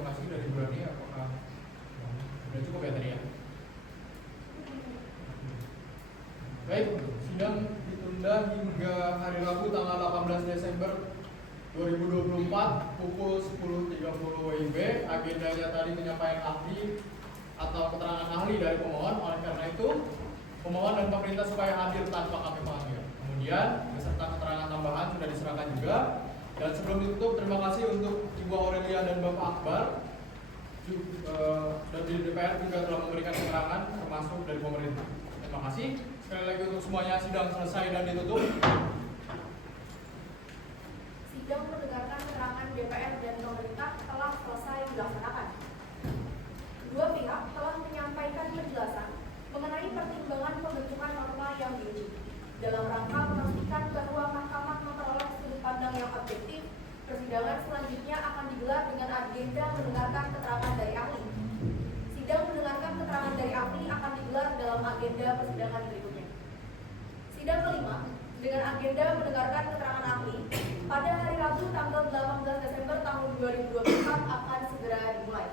terima kasih dari Bu Rani. Apakah sudah cukup ya tadi ya? Baik, sidang ditunda hingga hari Rabu tanggal 18 Desember 2024 pukul 10.30 WIB. Agendanya tadi penyampaian ahli atau keterangan ahli dari pemohon. Oleh karena itu, pemohon dan pemerintah supaya hadir tanpa kami panggil. Kemudian beserta keterangan tambahan sudah diserahkan juga. Dan sebelum ditutup, terima kasih untuk Ibu Aurelia dan Bapak Akbar dan di DPR juga telah memberikan keterangan termasuk dari pemerintah. Terima kasih. Sekali lagi untuk semuanya, sidang selesai dan ditutup. Sidang mendengarkan keterangan DPR dan pemerintah telah selesai dilaksanakan. Kedua pihak telah menyampaikan penjelasan mengenai pertimbangan pembentukan norma yang diuji dalam rangka memastikan bahwa Mahkamah memperoleh sudut pandang yang objektif. Persidangan selanjutnya akan digelar dengan agenda mendengarkan keterangan dari ahli. Sidang mendengarkan keterangan dari ahli akan digelar dalam agenda persidangan berikutnya. Sidang kelima dengan agenda mendengarkan keterangan ahli pada hari Rabu tanggal 18 Desember tahun 2024 akan segera dimulai.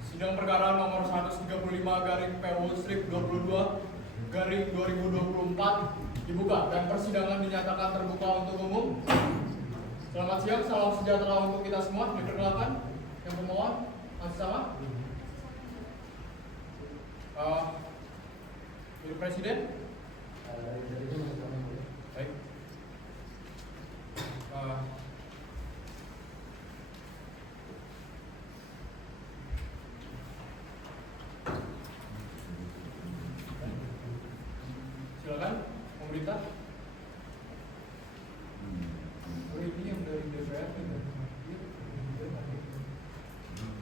Sidang perkara nomor 135/PU/22/2024 dibuka dan persidangan dinyatakan terbuka untuk umum. Selamat siang, salam sejahtera untuk kita semua. Dipersilakan yang pemohon masih sama. Ibu Presiden. Baik. Silakan pemerintah. Ini yang dari DPR.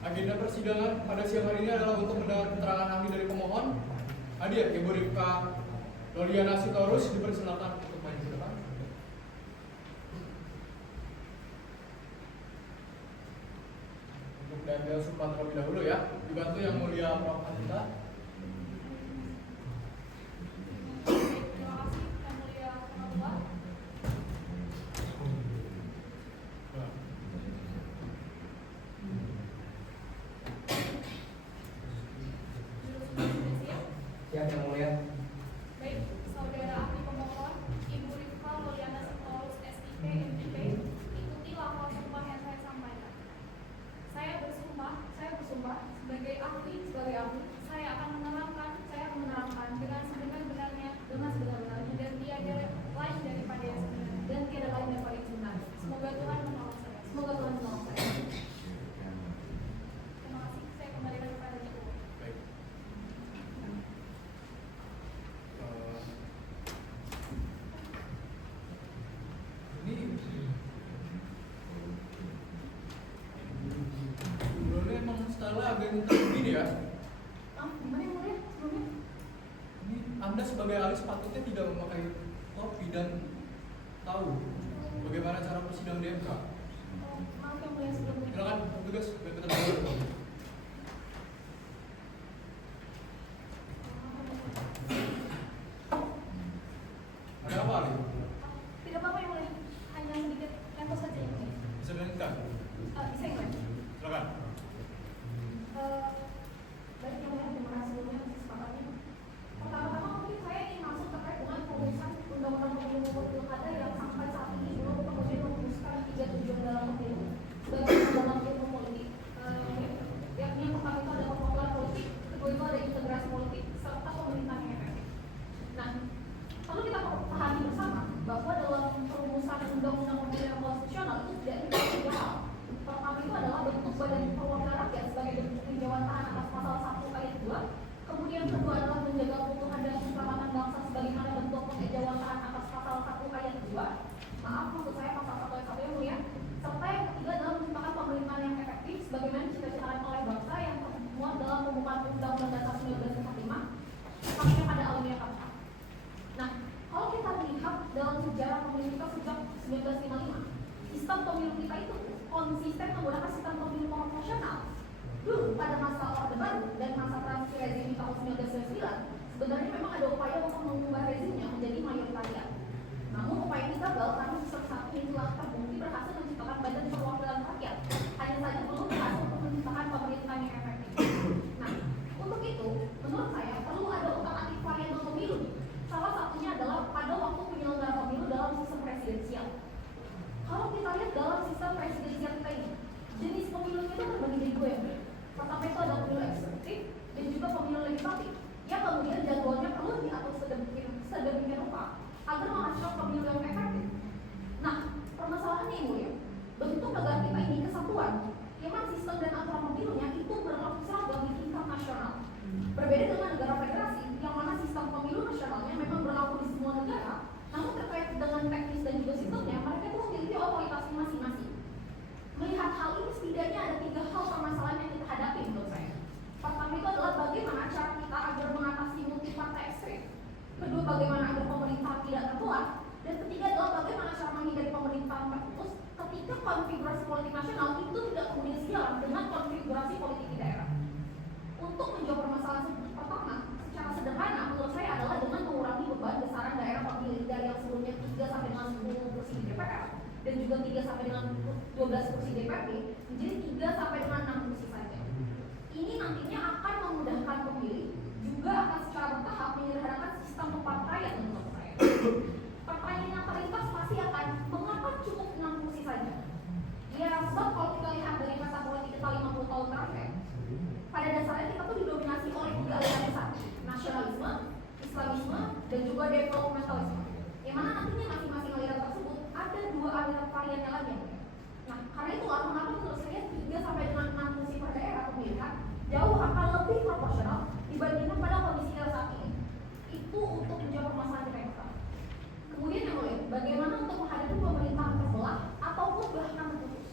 Agenda persidangan pada siang hari ini adalah untuk mendengar keterangan ahli dari pemohon. Hadir Ibu Rifka Loliana Sitorus, dipersilakan untuk maju ke depan. Untuk diambil sumpah terlebih dahulu ya. Dibantu yang mulia Prof. Anita. Siap yang mulia. Baik, saudara ahli pemohon, Ibu Rifka Loliana Sitorus, SIP, MPP, ikuti lafaz sumpah yang saya sampaikan. Saya bersumpah sebagai ahli, saya akan menerangkan dengan sebenar-benarnya, dan tiada lain daripada yang sebenarnya. Semoga Tuhan menolong saya. Terima kasih. Saya kembalikan kepada Ibu. Baik. Ini emang style agak begini ya. Gimana yang mulia sebelumnya? Ini Anda sebagai ahli sepatutnya tidak memakai topi dan tahu bagaimana cara persidangan di MK. Maaf yang mulia sebelumnya. Silakan tugas berikutnya. Ada apa Ali? Tidak apa-apa yang mulia, hanya sedikit lempos saja yang mulia. Bisa dilanjutkan? Bisa yang mulia. Silakan. Baik yang mulia, terima kasih sebelumnya atas kesempatannya. Pertama-tama mungkin saya ingin masuk terkait dengan pengurusan undang-undang pemilu pilkada yang sampai saat ini belum kemudian memutuskan 3 tujuan dalam pemilu sebagai dalam ilmu politik. Yakni yang pertama itu ada pembangunan politik, kedua itu ada integrasi politik, serta pemerintahan yang efektif. Nah, perlu kita pahami bersama bahwa dalam perumusan undang-undang pemilihan konstitusional itu tidak ada 3 hal. Pertama itu adalah bentuk badan perwakilan rakyat sebagai bentuk tinjauan tahan atas pasal 1 ayat 2. Kemudian kedua adalah menjaga keutuhan dan keselamatan bangsa sebagaimana bentuk pengejauhan tahan atas pasal 1 ayat 2. Maaf, maksud saya pasal 1 ayat 1 yang mulia. Serta yang ketiga adalah menciptakan pemerintahan yang efektif sebagaimana cita-citakan oleh bangsa yang termuat dalam pembukaan Undang-Undang Dasar 1945 sampai pada alinea keempat. Nah, kalau kita lihat dalam sejarah pemilu kita sejak 1955, sistem pemilu kita itu konsisten menggunakan sistem pemilu proporsional. Dulu pada masa Orde Baru dan masa transisi rezim di tahun 1999, sebenarnya memang ada upaya untuk mengubah rezimnya menjadi mayoritarian. Namun upaya ini gagal karena sistem satu ini telah terbukti berhasil menciptakan badan perwakilan rakyat. Hanya dua ya. Pertama itu ada pemilu eksekutif dan juga pemilu legislatif yang kemudian jadwalnya perlu diatur sedemikian rupa agar menghasilkan pemilu yang efektif. Nah, permasalahannya Ibu ya, bentuk negara kita ini kesatuan, memang sistem dan aturan pemilunya itu berlaku seragam di tingkat nasional. Berbeda dengan negara federasi yang mana sistem pemilu nasionalnya memang berlaku di semua negara, namun terkait dengan teknis dan juga sistemnya mereka itu memiliki otoritasnya masing-masing. Melihat hal ini setidaknya ada 3 hal permasalahan yang kita hadapi menurut saya. Pertama itu adalah bagaimana cara kita agar mengatasi multi partai ekstrim. Kedua, bagaimana agar pemerintah tidak terbelah. Dan ketiga adalah bagaimana cara menghindari pemerintahan terputus ketika konfigurasi politik nasional itu tidak kemudian sejalan dengan konfigurasi politik di daerah. Untuk menjawab permasalahan pertama, secara sederhana menurut saya adalah dengan mengurangi beban besaran daerah pemilih dari yang sebelumnya 3 sampai dengan 10 kursi di DPR dan juga 3 sampai dengan 12 kursi DPRD menjadi 3 sampai dengan 6 kursi saja. Ini nantinya akan memudahkan pemilih, juga akan secara bertahap menyederhanakan sistem kepartaian menurut saya. Pertanyaan yang terlintas pasti akan mengapa cukup 6 kursi saja? Ya, sebab kalau kita lihat dari masa politik kita 50 tahun terakhir, pada dasarnya kita tuh didominasi oleh 3 aliran besar, nasionalisme, Islamisme, dan juga developmentalisme. Yang mana nantinya masing-masing aliran tersebut ada 2 aliran varian yang lainnya. Nah, karena itulah mengapa menurut saya 3 sampai dengan 6 kursi per daerah pemilihan jauh akan lebih proporsional dibandingkan pada kondisi kita saat ini. Itu untuk menjawab permasalahan kita yang pertama. Kemudian yang lain, bagaimana untuk menghadapi pemerintahan terbelah ataupun bahkan terputus.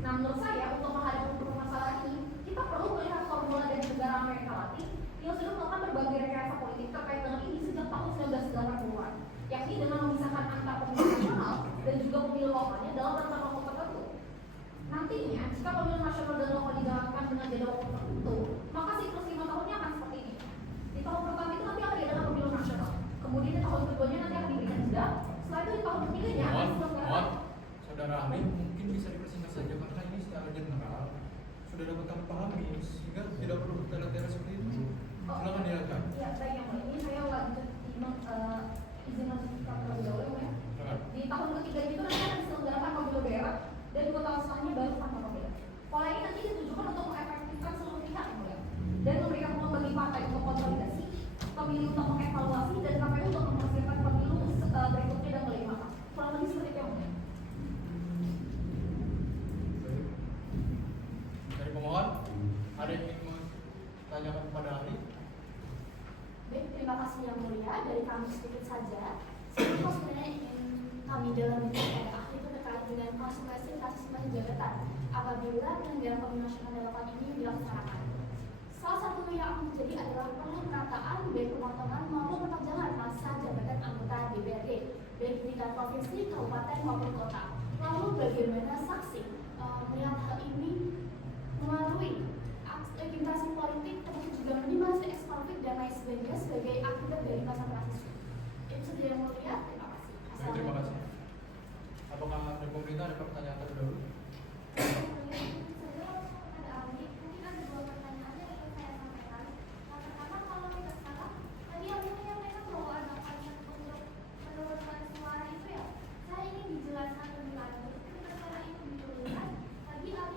Nah, menurut saya untuk menghadapi permasalahan ini kita perlu melihat formula dari negara Amerika Latin yang sudah melakukan berbagai rekayasa politik terkait dengan ini sejak tahun 1980-an, yakni dengan memisahkan antara pemilu nasional dan juga pemilu lokalnya dalam rentang waktu tertentu. Nantinya, jika pemilu nasional dan lokal dijalankan dengan jadwal waktu tertentu, maka siklus 5 tahunnya akan seperti ini. Di tahun pertama itu nanti akan diadakan pemilu nasional, kemudian di tahun keduanya nanti akan diberikan jeda, setelah itu di tahun ketiganya akan diselenggarakan. Saudara Amin mungkin bisa dipersingkat saja karena ini secara general sudah dapat kami pahami sehingga tidak perlu bertele-tele seperti itu. Silakan dilanjutkan. Ya, baik yang mulia. Ini saya lanjut izin lanjutkan terlebih dahulu ya. Di tahun ketiga itu nanti akan diselenggarakan pemilu daerah dan 2 tahun setelahnya baru tanpa pemilu. Pola ini nanti ditujukan untuk mengefektifkan seluruh pihak yang mulia dan memberikan ruang bagi partai untuk konsolidasi, pemilih untuk mengevaluasi dan KPU untuk mempersiapkan pemilu berikutnya dan mulai masa. Kurang lebih seperti itu yang mulia. Dari pemohon, ada yang ingin menanyakan kepada ahli? Baik, terima kasih yang mulia. Dari kami sedikit saja. Sebenarnya ingin kami dalami kepada ahli itu terkait dengan konsekuensi kasus masa jabatan apabila penyelenggaraan pemilu nasional dan lokal ini dilaksanakan. Salah satu yang terjadi adalah pemerataan baik pemotongan maupun perpanjangan masa jabatan anggota DPRD baik di tingkat provinsi, kabupaten maupun kota. Lalu bagaimana saksi melihat hal ini melalui legitimasi politik termasuk juga minimalisasi ekskonflik dan lain sebagainya sebagai akibat dari masa transisi. Itu saja yang mulia. Terima kasih. Baik, terima kasih. Apakah dari pemerintah ada pertanyaan terlebih dahulu? Saya ingin dijelaskan lebih lanjut ketika itu dituliskan bagi ahli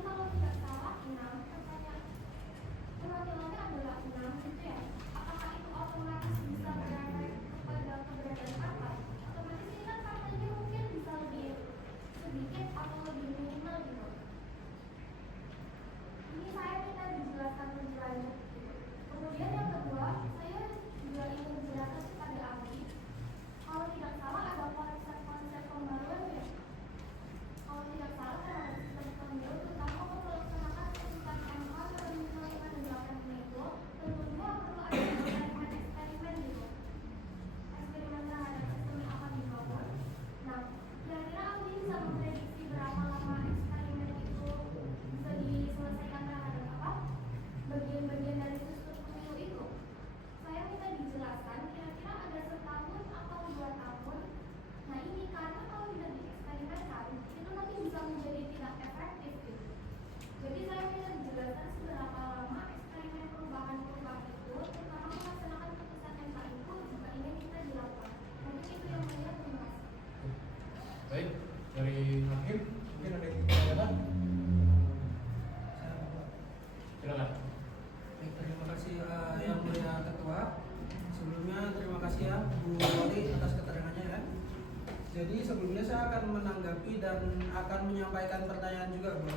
Bu Loli atas keterangannya ya. Jadi sebelumnya saya akan menanggapi dan akan menyampaikan pertanyaan juga, Bu.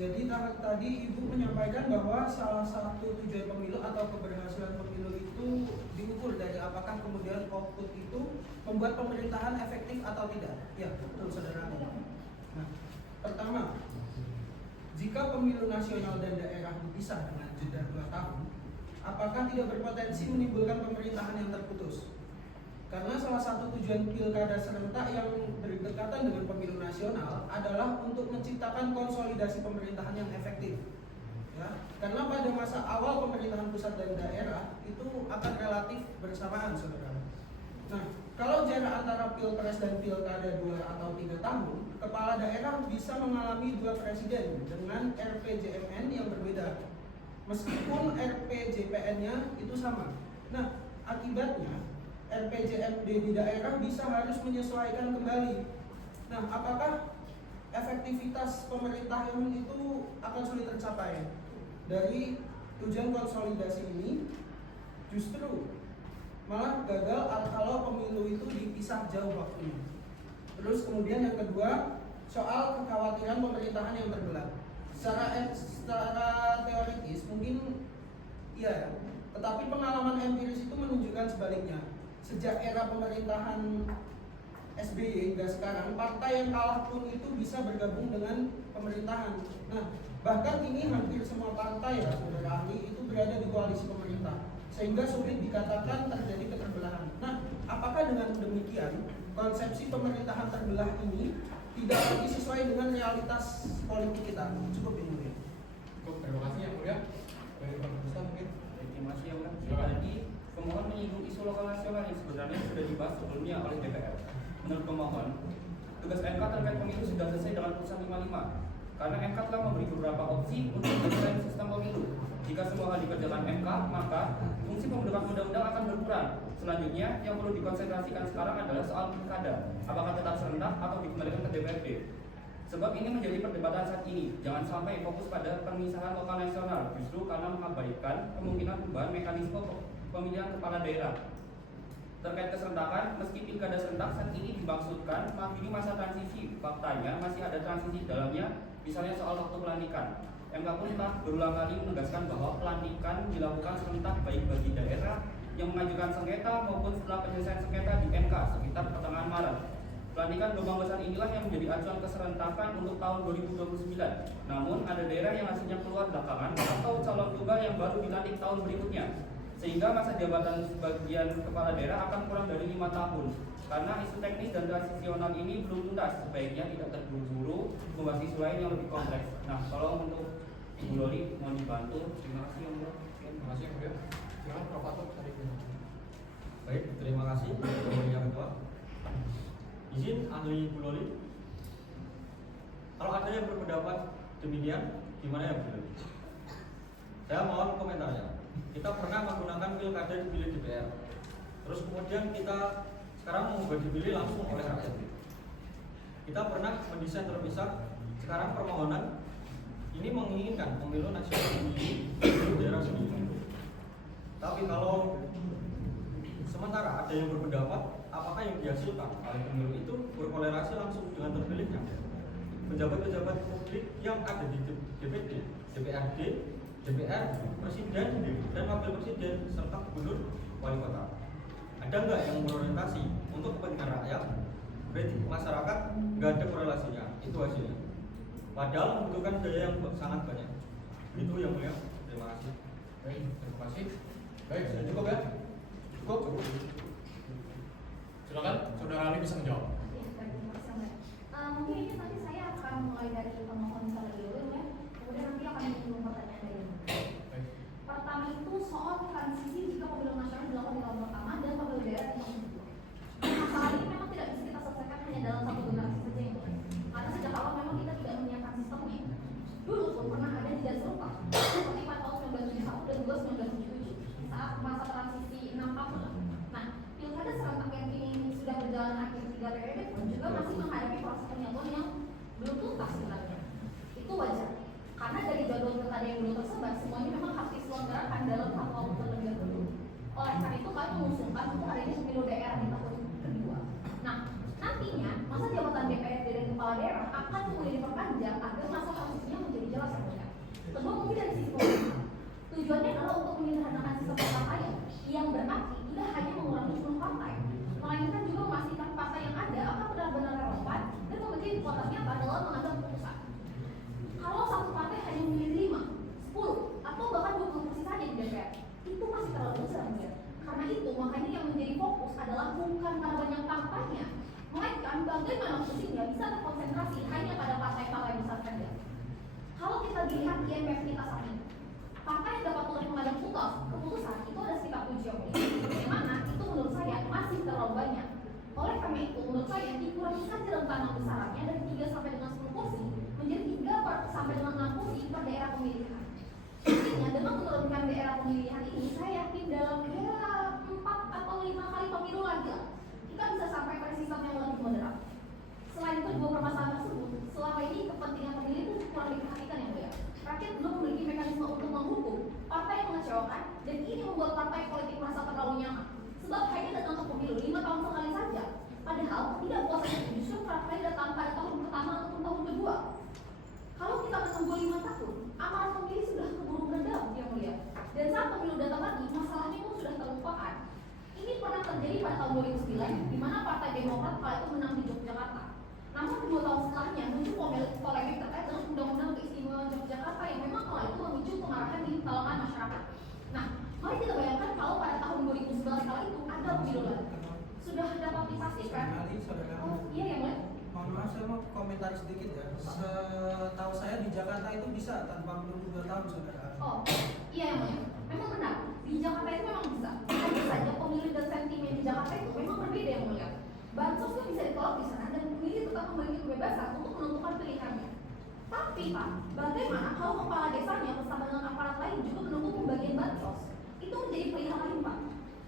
Jadi tadi Ibu menyampaikan bahwa salah satu tujuan pemilu atau keberhasilan pemilu itu diukur dari apakah kemudian output itu membuat pemerintahan efektif atau tidak. Ya, betul saudara. Nah, pertama, jika pemilu nasional dan daerah dipisah dengan jeda 2 tahun, apakah tidak berpotensi menimbulkan pemerintahan yang terputus? Karena salah satu tujuan pilkada serentak yang berdekatan dengan pemilu nasional adalah untuk menciptakan konsolidasi pemerintahan yang efektif. Ya, karena pada masa awal pemerintahan pusat dan daerah itu akan relatif bersamaan, saudara. Nah, kalau jarak antara pilpres dan pilkada 2 atau 3 tahun, kepala daerah bisa mengalami 2 presiden dengan RPJMN yang berbeda, meskipun RPJPN-nya itu sama. Nah, akibatnya RPJMD di daerah bisa harus menyesuaikan kembali. Nah, apakah efektivitas pemerintahan itu akan sulit tercapai? Dari tujuan konsolidasi ini justru malah gagal kalau pemilu itu dipisah jauh waktunya. Terus kemudian yang kedua, soal kekhawatiran pemerintahan yang terbelah. Secara teoritis mungkin iya, tetapi pengalaman empiris itu menunjukkan sebaliknya. Sejak era pemerintahan SBY hingga sekarang, partai yang kalah pun itu bisa bergabung dengan pemerintahan. Nah, bahkan ini hampir semua partai ya, saudara ahli, itu berada di koalisi pemerintah, sehingga sulit dikatakan terjadi keterbelahan. Nah, apakah dengan demikian konsepsi pemerintahan terbelah ini tidak lagi sesuai dengan realitas politik kita? Cukup ini ya. Cukup, terima kasih yang mulia. Dari Pak Ustaz mungkin. Terima kasih yang mulia. Tadi pemohon menyinggung isu lokal nasional yang sebenarnya sudah dibahas sebelumnya oleh DPR. Menurut pemohon, tugas MK terkait pemilu sudah selesai dengan putusan 55. Karena MK telah memberi beberapa opsi untuk mendesain sistem pemilu. Jika semua hal dikerjakan MK, maka fungsi pembentukan undang-undang akan berkurang. Selanjutnya, yang perlu dikonsentrasikan sekarang adalah soal pilkada. Apakah tetap serentak atau dikembalikan ke DPRD? Sebab ini menjadi perdebatan saat ini. Jangan sampai fokus pada pemisahan lokal nasional, justru karena mengabaikan kemungkinan perubahan mekanisme pemilihan kepala daerah. Terkait keserentakan, meski pilkada serentak saat ini dimaksudkan mengakhiri masa transisi, faktanya masih ada transisi di dalamnya, misalnya soal waktu pelantikan. MK pun telah berulang kali menegaskan bahwa pelantikan dilakukan serentak baik bagi daerah yang mengajukan sengketa maupun setelah penyelesaian sengketa di MK sekitar pertengahan Maret. Pelantikan gelombang besar inilah yang menjadi acuan keserentakan untuk tahun 2029. Namun ada daerah yang hasilnya keluar belakangan atau calon tunggal yang baru dilantik tahun berikutnya, sehingga masa jabatan sebagian kepala daerah akan kurang dari 5 tahun. Karena isu teknis dan transisional ini belum tuntas, sebaiknya tidak terburu-buru membahas isu lain yang lebih kompleks. Nah, kalau untuk Ibu Loli mohon dibantu. Terima kasih yang mulia. Terima kasih yang mulia. Silakan Prof. Fatul tadi. Baik, terima kasih yang ketua. Izin ahli Bu Loli. Kalau ada yang berpendapat demikian, gimana ya Bu Loli? Saya mohon komentarnya. Kita pernah menggunakan pilkada dipilih DPR. Terus kemudian kita sekarang mau dipilih langsung oleh rakyat. Kita pernah mendesain terpisah. Sekarang permohonan ini menginginkan pemilu nasional di daerah sendiri. Tapi kalau sementara ada yang berpendapat apakah yang dihasilkan oleh pemilu itu berkorelasi langsung dengan terpilihnya pejabat-pejabat publik yang ada di DPD, DPRD, DPR, Presiden, dan Wakil Presiden, serta Gubernur, Wali Kota. Ada nggak yang berorientasi untuk kepentingan rakyat? Berarti masyarakat nggak ada korelasinya, itu hasilnya. Padahal membutuhkan daya yang sangat banyak. Itu yang mulia. Terima kasih. Baik, terima kasih. Baik, sudah cukup ya? Cukup. Silakan, saudara Ali bisa menjawab. Mungkin ini nanti saya akan mulai dari pemohon terlebih dulu ya, kemudian nanti akan menyinggung pertanyaan dari Baik. pertama itu soal transisi jika pemilu nasional dilakukan di tahun pertama dan pemilu daerah di tahun kedua. Masalah ini memang tidak bisa kita selesaikan hanya dalam satu generasi saja itu, karena sejak awal memang kita tidak menyiapkan sistemnya. Dulu pun pernah ada jeda serupa seperti pada tahun 1971 dan 1977 saat masa transisi 6 tahun. Nah, pilkada serentak yang kini sudah berjalan akhir 3 periode pun juga masih menghadapi proses penyatuan yang belum tuntas sebenarnya. Itu wajar, karena dari jadwal pilkada yang belum tersebar, semuanya memang harus diselenggarakan dalam satu waktu terlebih dahulu. Oleh karena itu kami mengusulkan untuk adanya pemilu daerah di tahun kedua. Nah, nantinya masa jabatan DPRD dan kepala daerah akan kemudian diperpanjang agar masa transisinya menjadi jelas ya mulia. Kedua mungkin dari sisi pemerintah. Tujuannya adalah untuk menyederhanakan sistem partai yang berarti tidak hanya mengurangi jumlah partai, melainkan juga memastikan partai yang ada akan benar-benar relevan dan memiliki kekuatan nyata dalam mengambil keputusan. Kalau satu partai hanya memilih 5, 10, atau bahkan 20 kursi saja di DPR, itu masih terlalu besar ya. Karena itu makanya yang menjadi fokus adalah bukan pada banyak partainya, melainkan bagaimana kursinya bisa terkonsentrasi hanya pada partai-partai besar saja. Kalau kita lihat IMF kita saat ini, partai yang dapat turut mengambil keputusan itu ada sekitar 7 yang mana itu menurut saya masih terlalu banyak. Oleh karena itu menurut saya dikurangi saja rentang besarannya dari 3 sampai dengan 10 kursi menjadi 3 sampai dengan 6 kursi per daerah pemilihan. Intinya dengan menurunkan daerah pemilihan ini saya yakin dalam 4 atau 5 kali pemilu lagi kita bisa sampai pada sistem yang lebih moderat. Selain kedua permasalahan tersebut, selama ini kepentingan pemilih itu kurang diperhatikan ya Bu ya. Rakyat belum memiliki mekanisme untuk menghukum partai yang mengecewakan dan ini membuat partai politik merasa terlalu nyaman. Sebab hanya datang ke pemilu 5 tahun sekali saja. Padahal tidak puasanya itu justru partai datang pada tahun pertama ataupun tahun kedua. Kalau kita menunggu 5 tahun, amarah pemilih sudah keburu meredam ya mulia. Dan saat pemilu datang lagi, masalahnya pun sudah terlupakan. Ini pernah terjadi pada tahun 2009, di mana Partai Demokrat kala itu menang di Yogyakarta. Namun 2 tahun setelahnya muncul polemik terkait dengan Undang-Undang Keistimewaan Yogyakarta yang memang kala itu memicu kemarahan di kalangan masyarakat. Nah, mari kita bayangkan kalau pada tahun 2011 kala itu ada pemilu lagi. Sudah dapat dipastikan? Oh, iya ya mulai. Mohon maaf, saya mau komentar sedikit ya. Setahu saya di Jakarta itu bisa tanpa menunggu 2 tahun saudara. Oh, iya ya mulai. Memang benar, di Jakarta itu memang bisa. Hanya saja pemilih dan sentimen di Jakarta itu memang berbeda yang mulia. Bansosnya bisa ditolak di sana dan pemilih tetap memiliki kebebasan untuk menentukan pilihannya. Tapi Pak, bagaimana kalau kepala desanya bersama dengan aparat lain juga menunggu pembagian bansos? Itu menjadi pilihan lain Pak.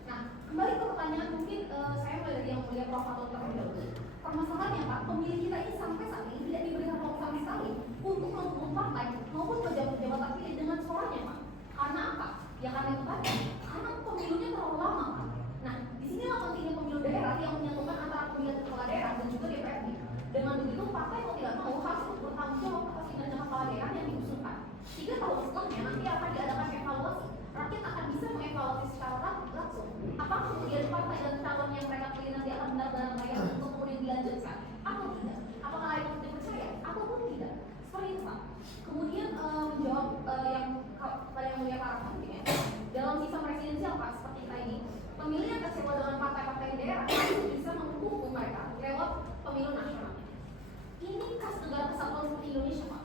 Nah, kembali ke pertanyaan mungkin saya mulai dari yang mulia Prof. Atau terlebih dahulu. Permasalahannya Pak, pemilih kita ini sampai saat ini tidak diberikan ruang sama sekali untuk menentukan partai maupun pejabat-pejabat terpilih dengan suaranya Pak. Karena apa? Ya karena itu tadi, karena pemilunya terlalu lama Pak. Nah, disinilah pentingnya pemilu daerah yang menyatukan antara pemilihan kepala daerah dan juga DPRD. Dengan begitu, partai mau tidak mau harus bertanggung jawab atas kinerja kepala daerah yang diusulkan. 3 tahun setelahnya nanti akan diadakan evaluasi. Rakyat akan bisa mengevaluasi secara langsung apakah kemudian partai dan calon yang mereka pilih nanti akan benar-benar layak untuk kemudian dilanjutkan atau tidak. Apakah layak untuk dipercaya ataupun tidak. Seperti itu Pak. Kemudian menjawab yang mulia Pak Rahman ya. Dalam sistem presidensial Pak seperti kita ini, pemilih yang kecewa dengan partai-partai di daerah harus bisa menghukum mereka lewat pemilu nasional. Ini khas negara kesatuan seperti Indonesia Pak.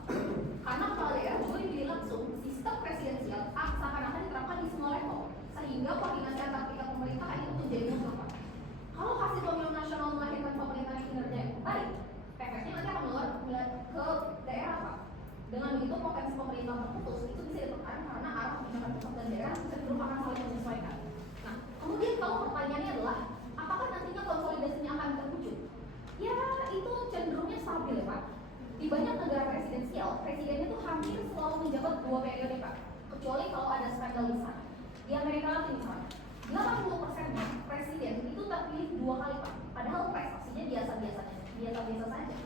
Karena kepala daerah juga dipilih langsung, sistem presidensial seakan-akan diterapkan di semua level, sehingga koordinasi antar tingkat pemerintahan itu menjadi mudah Pak. Kalau hasil pemilu nasional melahirkan pemerintahan kinerja yang baik, efeknya nanti akan meluar ke daerah Pak. Dengan begitu potensi pemerintah terputus itu bisa ditekan karena arah kebijakan pusat dan daerah cenderung akan saling menyesuaikan. Nah, kemudian kalau pertanyaannya adalah apakah nantinya konsolidasinya akan terwujud? Ya, itu cenderungnya stabil ya Pak. Di banyak negara presidensial, presidennya itu hampir selalu menjabat 2 periode Pak. Kecuali kalau ada skandal besar. Di Amerika Latin misalnya, 80% presiden itu terpilih 2 kali Pak. Padahal prestasinya biasa-biasa saja.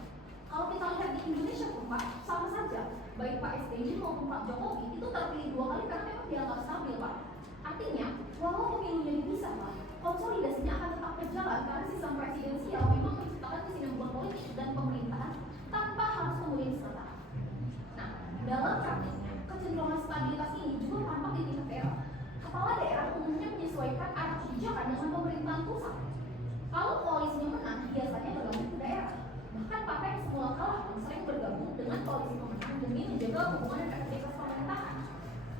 Kalau kita lihat di Indonesia pun Pak, sama saja. Baik Pak SBY maupun Pak Jokowi itu terpilih 2 kali karena memang dianggap stabil Pak. Artinya, walau pemilunya dipisah Pak, konsolidasinya akan tetap berjalan karena sistem presidensial memang menciptakan kesinambungan politik dan pemerintahan tanpa harus kemudian disertakan. Nah, dalam praktiknya, kecenderungan stabilitas ini juga tampak di tingkat daerah. Kepala daerah umumnya menyesuaikan arah kebijakan dengan pemerintahan pusat. Kalau koalisinya menang, biasanya bergabung ke daerah. Bahkan partai yang semula kalah pun sering bergabung dengan koalisi pemenang demi menjaga hubungan dan efektivitas pemerintahan.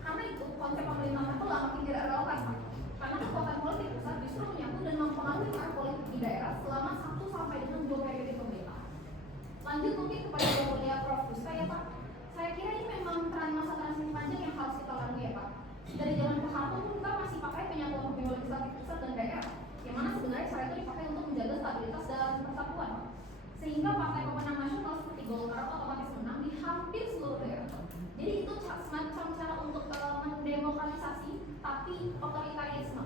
Karena itu, konsep pemerintahan itu makin tidak relevan Pak. Karena kekuatan politik pusat justru menyatu dan mempengaruhi arah politik di daerah selama 1 sampai dengan 2 periode pemerintahan. Lanjut mungkin kepada yang mulia Prof. Busta ya Pak. Saya kira ini memang masa transisi panjang yang harus kita lalui ya Pak. Dari zaman Pak Harto pun kita masih pakai penyatuan pemilu legislatif pusat dan daerah, yang mana sebenarnya cara itu dipakai untuk menjaga stabilitas dalam persatuan. Sehingga partai pemenang nasional seperti Golkar otomatis menang di hampir seluruh daerah. Jadi itu semacam cara untuk mendemokratisasi tapi otoritarianisme.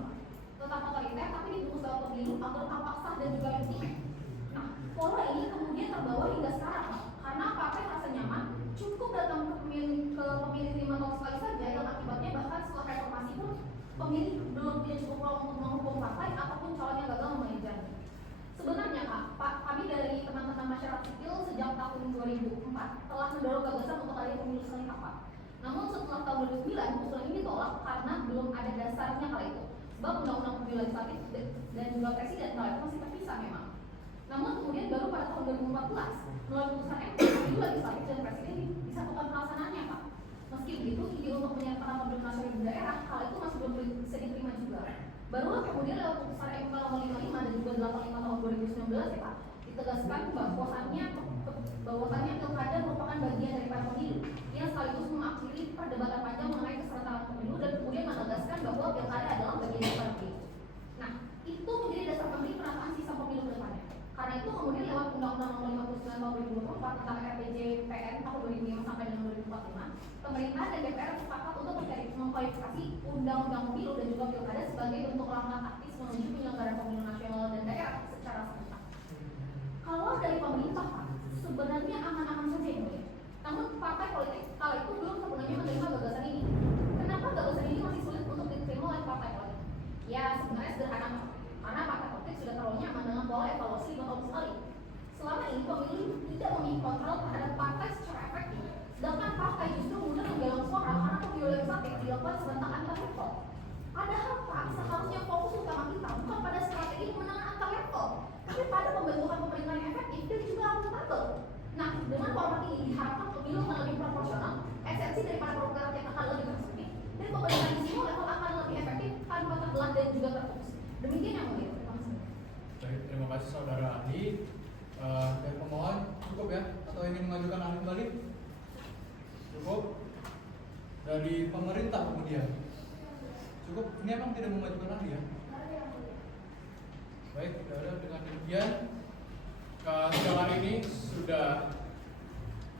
tetap otoriter tapi dibungkus dalam pemilu agar tampak sah dan juga legitimate. Nah, pola ini kemudian terbawa hingga sekarang, Pak. Karena partai merasa nyaman cukup datang ke pemilih 5 tahun sekali saja, yang akibatnya bahkan setelah reformasi pun pemilih belum punya cukup ruang untuk menghukum partai ataupun calon yang gagal memenuhi janji. Sebenarnya kami dari teman-teman masyarakat sipil sejak tahun 2004 telah mendorong gagasan untuk adanya pemilu serentak, Pak. Namun setelah tahun 2009 usulan ini ditolak karena belum ada dasarnya kala itu. Sebab undang-undang pemilu legislatif dan juga presiden kala itu masih terpisah memang. Namun kemudian baru pada tahun 2014 melalui putusan MK pemilu legislatif dan presiden disatukan pelaksanaannya, Pak. Meski begitu, ide untuk menyertakan pemilu nasional di daerah kala itu masih belum bisa diterima juga. Barulah kemudian lewat putusan MK nomor 55 dan juga 85 tahun 2019 ya Pak, ditegaskan bahwasannya pilkada merupakan bagian daripada pemilu yang sekaligus mengakhiri perdebatan panjang mengenai keserentakan pemilu dan kemudian menegaskan bahwa pilkada adalah bagian daripada pemilu. Nah, itu menjadi dasar penting penataan sistem pemilu ke depannya. Karena itu kemudian lewat Undang-Undang Nomor 59 Tahun 2024 tentang RPJMD tahun 2005 sampai dengan 2045, pemerintah dan DPR sepakat untuk mengkualifikasi Undang-Undang Pemilu dan juga Pilkada sebagai bentuk langkah taktis menuju penyelenggaraan pemilu nasional dan daerah secara serentak. Kalau dari pemerintah, Pak, sebenarnya aman-aman saja ya, boleh. Namun partai politik kala itu belum sepenuhnya menerima gagasan ini. Kenapa gagasan ini masih sulit untuk diterima oleh partai politik? Ya sebenarnya sederhana, Pak. Karena partai politik sudah terlalu nyaman dengan pola evaluasi 5 tahun sekali. Selama ini pemilu tidak memiliki kontrol terhadap partai secara efektif, sedangkan partai justru mudah menggalang suara karena pemilu legislatif dilakukan serentak antar level. Padahal Pak, seharusnya fokus utama kita bukan pada strategi pemenangan antar level, tapi pada pembentukan pemerintahan yang efektif dan juga akuntabel. Nah, dengan format ini diharapkan pemilu akan lebih proporsional, esensi daripada program yang akan lebih tersempit, dan pemerintahan di semua level akan lebih efektif tanpa terbelah dan juga terfokus. Demikian yang mulia. Baik, terima kasih saudara ahli. Dari pemohon cukup ya? Atau ingin mengajukan ahli kembali? Cukup. Dari pemerintah kemudian cukup. Ini emang tidak memajukan ahli ya? Baik, dengan demikian sidang hari ini sudah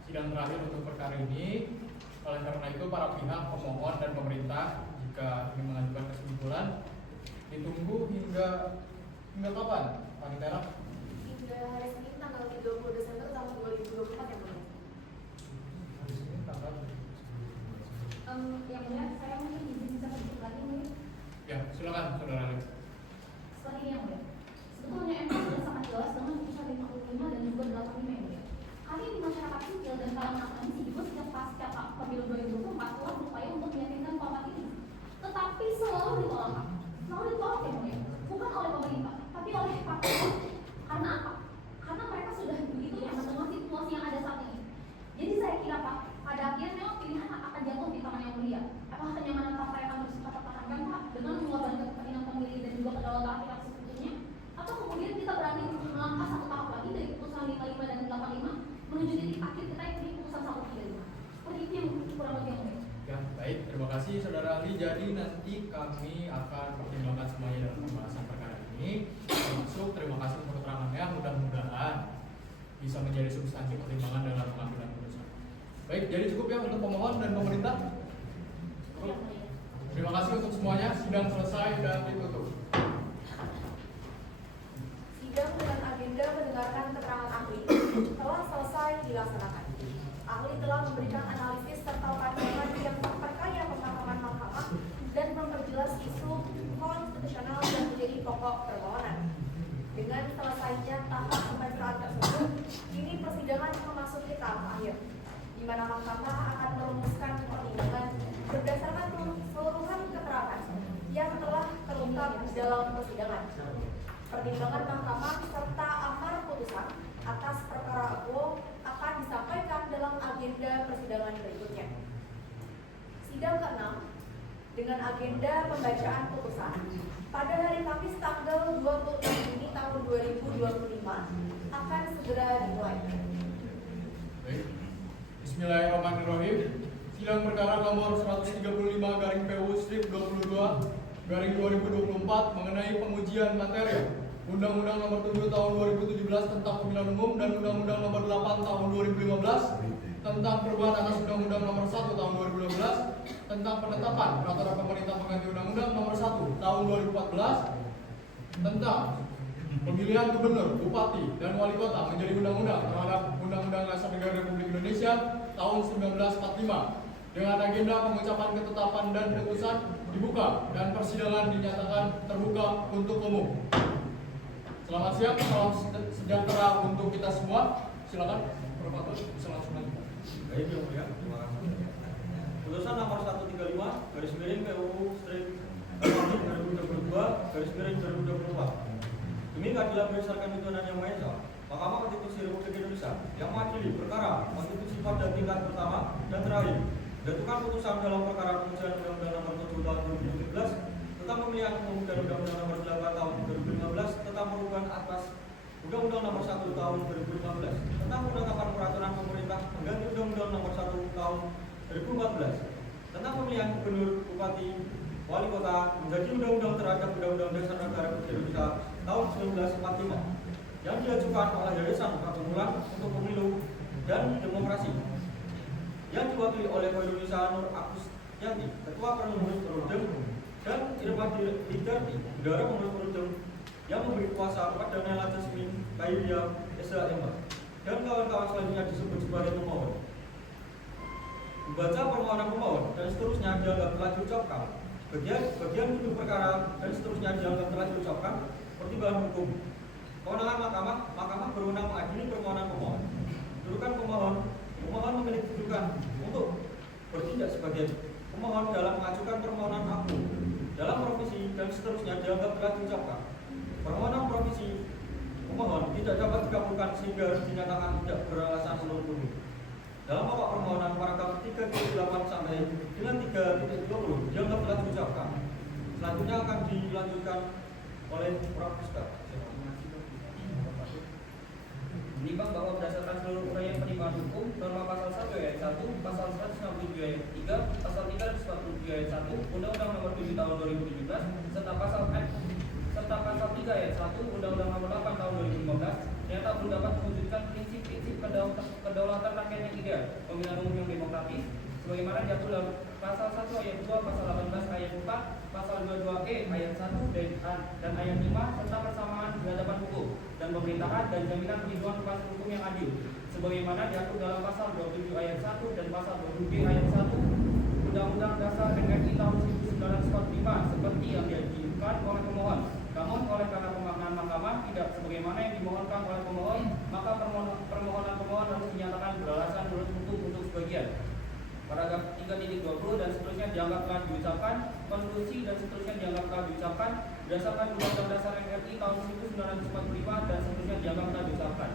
sidang terakhir untuk perkara ini. Oleh karena itu para pihak pemohon dan pemerintah jika ingin mengajukan kesimpulan ditunggu hingga kapan, Pak Nitera? Hingga hari Senin tanggal 30 Desember tahun 2024 ya, Bang. Hari Senin tanggal yang mulia, saya mungkin bisa sedikit lagi mungkin. Ya, silakan saudara Alex. Seperti ini yang mulia. Sebetulnya MK sudah sangat jelas dengan putusan 55 dan juga 85 yang mulia. Kami di masyarakat sipil dan kalangan akademisi juga sejak pasca pemilu 2024 telah berupaya untuk meyakinkan format ini. Tetapi selalu ditolak, ya mulia. Bukan oleh pemerintah, tapi oleh partai. Karena apa? Karena mereka sudah begitu nyaman dengan situasi yang ada saat ini. Jadi saya kira Pak, pada akhirnya memang pilihan akan jatuh di tangan yang mulia. Apakah kenyamanan partai akan terus dipertahankan Pak dengan mengorbankan kepentingan pemilih dan juga kedaulatan rakyat sesungguhnya? Atau kemudian kita berani melangkah satu tahap lagi dari putusan 55 dan 85 menuju titik akhir kita yang di putusan 135. Seperti itu yang kurang lebih yang mulia. Ya, baik, terima kasih saudara ahli. Jadi nanti kami akan pertimbangkan semuanya dalam pembahasan perkara ini. Termasuk terima kasih untuk keterangannya. Mudah-mudahan bisa menjadi substansi pertimbangan dalam pengambilan putusan. Baik, jadi cukup ya untuk pemohon dan pemerintah. Cukup. Terima kasih untuk semuanya. Sidang selesai dan ditutup. Sidang dengan agenda mendengarkan keterangan ahli telah selesai dilaksanakan. Ahli telah memberikan analisis serta pandangan yang memperkaya pemahaman mahkamah dan memperjelas isu konstitusional yang menjadi pokok permohonan. Dengan selesainya tahap pembacaan tersebut, kini persidangan memasuki tahap akhir, di mana mahkamah akan merumuskan pertimbangan berdasarkan keseluruhan keterangan yang telah terungkap dalam persidangan. Pertimbangan mahkamah serta amar putusan atas perkara akuo akan disampaikan dalam agenda persidangan berikutnya. Sidang ke-6 dengan agenda pembacaan putusan pada hari Kamis tanggal 26 Juni tahun 2025 akan segera dimulai. Baik. Bismillahirrahmanirrahim. Sidang perkara nomor 135/PU/22/2024 mengenai pengujian materi Undang-Undang Nomor 7 Tahun 2017 tentang Pemilihan Umum dan Undang-Undang Nomor 8 Tahun 2015 tentang perubahan atas Undang-Undang Nomor 1 Tahun 2012 tentang penetapan peraturan pemerintah pengganti Undang-Undang Nomor 1 Tahun 2014 tentang pemilihan gubernur, bupati, dan wali kota menjadi undang-undang terhadap Undang-Undang Dasar Negara Republik Indonesia tahun 1945 dengan agenda pengucapan ketetapan dan putusan dibuka dan persidangan dinyatakan terbuka untuk umum. Selamat siang, salam sejahtera untuk kita semua. Silakan, Prof. Fatul, bisa langsung lagi. Baik, Yang Mulia, terima kasih. Putusan nomor 135 garis miring PUU Strip 2022 garis miring 2024. Demi keadilan berdasarkan tuntunan Yang Maha Esa, Mahkamah Konstitusi Republik Indonesia yang mengadili perkara konstitusi pada tingkat pertama dan terakhir menjatuhkan putusan dalam perkara pengujian Undang-Undang Nomor 7 Tahun 2017 tentang pemilihan umum dan Undang-Undang Nomor 8 Tahun 2015 tentang perubahan atas Undang-Undang Nomor 1 Tahun 2015 tentang penetapan peraturan pemerintah pengganti Undang-Undang Nomor 1 Tahun 2014 tentang pemilihan gubernur, bupati, wali kota menjadi undang-undang terhadap Undang-Undang Dasar Negara Republik Indonesia tahun 1945 yang diajukan oleh Yayasan Perkumpulan untuk Pemilu dan Demokrasi yang diwakili oleh Indonesia Nur Agus Yanti, Ketua Pengurus Perudem, dan Irfan Lidarti, Bendahara Pengurus Perudem yang memberi kuasa kepada Nela Jasmine Kairia Esa Emma dan kawan-kawan selanjutnya disebut sebagai pemohon. Membaca permohonan pemohon dan seterusnya dianggap telah diucapkan. Bagian itu perkara dan seterusnya dianggap telah diucapkan. Pertimbangan hukum. Kewenangan Mahkamah berwenang mengadili permohonan pemohon. Kedudukan pemohon memiliki kedudukan untuk bertindak sebagai pemohon dalam mengajukan permohonan aku dalam provisi dan seterusnya dianggap telah diucapkan. Permohonan provisi pemohon tidak dapat dikabulkan sehingga harus dinyatakan tidak beralasan menurut hukum. Dalam pokok permohonan paragraf 3.8 sampai dengan 3.20 dianggap telah diucapkan. Selanjutnya akan dilanjutkan oleh Prof. Ustaz. Menimbang bahwa berdasarkan seluruh uraian penimbangan hukum, norma pasal 1 ayat 1, pasal 167 ayat 3, pasal 347 ayat 1, Undang-Undang Nomor 7 Tahun 2017, serta pasal 3 ayat 1, Undang-Undang Nomor 8 Tahun 2015, ternyata belum dapat mewujudkan prinsip-prinsip kedaulatan rakyat yang ideal, pemilihan umum yang demokratis, sebagaimana diatur dalam pasal 1 ayat 2, pasal 18 ayat 4, pasal 22E ayat 1 dan ayat 5, serta persamaan di hadapan hukum dan pemerintahan dan jaminan perlindungan kepastian hukum yang adil, sebagaimana diatur dalam pasal 27 ayat 1 dan pasal 20B ayat 1 Undang-Undang Dasar RI tahun 1945 seperti yang diajukan oleh pemohon. Namun oleh karena pemaknaan mahkamah tidak sebagaimana yang dimohonkan oleh pemohon, maka permohonan pemohon harus dinyatakan beralasan menurut hukum untuk sebagian. Paragraf 3.20 dan seterusnya dianggap telah diucapkan, konstitusi dan seterusnya dianggap telah diucapkan, berdasarkan Undang-Undang Dasar RI tahun 1945 dan seterusnya dianggap telah diucapkan.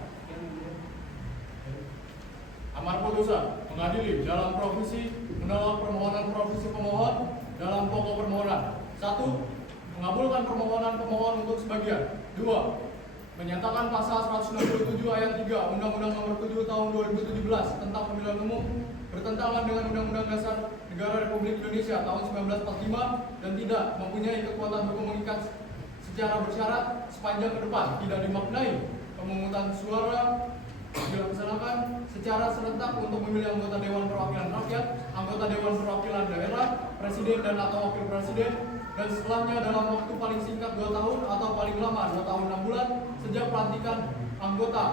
Amar putusan mengadili dalam provisi menolak permohonan provisi pemohon dalam pokok permohonan. 1. Mengabulkan permohonan pemohon untuk sebagian. 2. Menyatakan pasal 167 ayat 3 Undang-Undang Nomor 7 Tahun 2017 tentang pemilihan umum bertentangan dengan Undang-Undang Dasar Negara Republik Indonesia tahun 1945 dan tidak mempunyai kekuatan hukum mengikat secara bersyarat sepanjang ke depan tidak dimaknai pemungutan suara dilaksanakan secara serentak untuk memilih anggota Dewan Perwakilan Rakyat, anggota Dewan Perwakilan Daerah, Presiden dan atau Wakil Presiden, dan setelahnya dalam waktu paling singkat 2 tahun atau paling lama 2 tahun 6 bulan sejak pelantikan anggota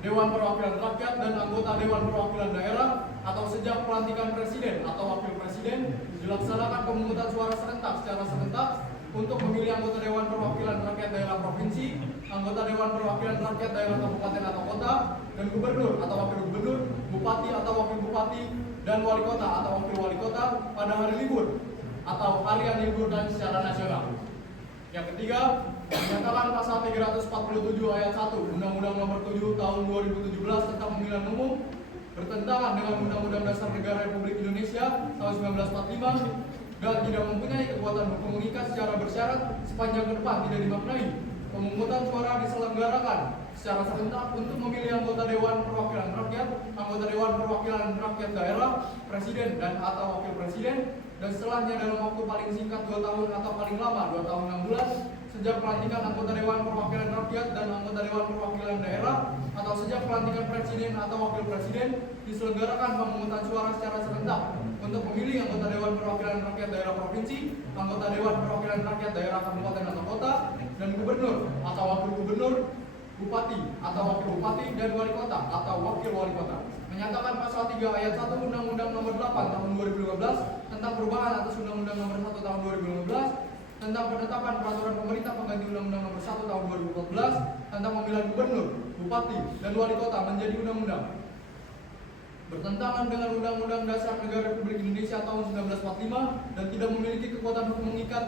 Dewan Perwakilan Rakyat dan anggota Dewan Perwakilan Daerah atau sejak pelantikan Presiden atau Wakil Presiden dilaksanakan pemungutan suara serentak secara serentak untuk memilih anggota Dewan Perwakilan Rakyat Daerah Provinsi, anggota Dewan Perwakilan Rakyat Daerah Kabupaten atau Kota, dan Gubernur atau Wakil Gubernur, Bupati atau Wakil Bupati, dan Wali Kota atau Wakil Wali Kota pada hari libur atau hari yang libur dan secara nasional. Yang ketiga, menyatakan pasal 347 ayat 1 Undang-Undang Nomor 7 Tahun 2017 tentang pemilihan umum bertentangan dengan Undang-Undang Dasar Negara Republik Indonesia tahun 1945 dan tidak mempunyai kekuatan hukum mengikat secara bersyarat sepanjang ke depan tidak dimaknai pemungutan suara diselenggarakan secara serentak untuk memilih anggota Dewan Perwakilan Rakyat, anggota Dewan Perwakilan Rakyat Daerah, Presiden dan atau Wakil Presiden, dan setelahnya dalam waktu paling singkat 2 tahun atau paling lama 2 tahun 6 bulan sejak pelantikan anggota Dewan Perwakilan Rakyat dan anggota Dewan Perwakilan Daerah atau sejak pelantikan Presiden atau Wakil Presiden diselenggarakan pemungutan suara secara serentak untuk memilih anggota Dewan Perwakilan Rakyat Daerah Provinsi, anggota Dewan Perwakilan Rakyat Daerah Kabupaten atau Kota, dan gubernur atau wakil gubernur, bupati atau wakil bupati, dan wali kota atau wakil wali kota. Menyatakan pasal 3 ayat 1 Undang-Undang Nomor 8 Tahun 2015 tentang perubahan atas Undang-Undang Nomor 1 Tahun 2015 tentang penetapan peraturan pemerintah pengganti Undang-Undang Nomor 1 Tahun 2014 tentang pemilihan gubernur, bupati, dan wali kota menjadi undang-undang. Bertentangan dengan Undang-Undang Dasar Negara Republik Indonesia tahun 1945 dan tidak memiliki kekuatan hukum mengikat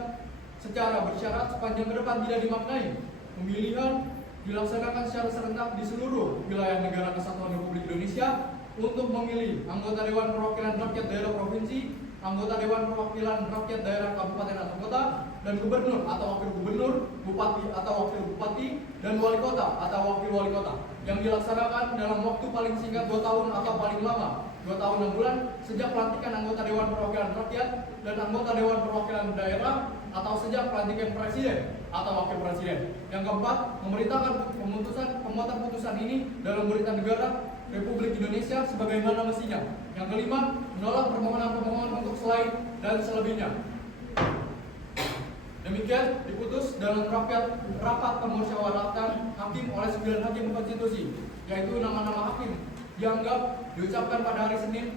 secara bersyarat sepanjang ke depan tidak dimaknai. Pemilihan dilaksanakan secara serentak di seluruh wilayah negara kesatuan Republik Indonesia untuk memilih anggota Dewan Perwakilan Rakyat Daerah Provinsi, anggota Dewan Perwakilan Rakyat Daerah Kabupaten atau Kota, dan gubernur atau wakil gubernur, bupati atau wakil bupati, dan wali kota atau wakil wali kota yang dilaksanakan dalam waktu paling singkat 2 tahun atau paling lama 2 tahun 6 bulan sejak pelantikan anggota Dewan Perwakilan Rakyat dan anggota Dewan Perwakilan Daerah atau sejak pelantikan presiden atau wakil presiden. Yang keempat, memerintahkan pemuatan putusan ini dalam berita negara Republik Indonesia sebagaimana mestinya. Yang kelima, menolak permohonan untuk selain dan selebihnya. Demikian diputus dalam rapat pemusyawaratan hakim oleh 9 hakim konstitusi, yaitu nama-nama hakim dianggap diucapkan pada hari Senin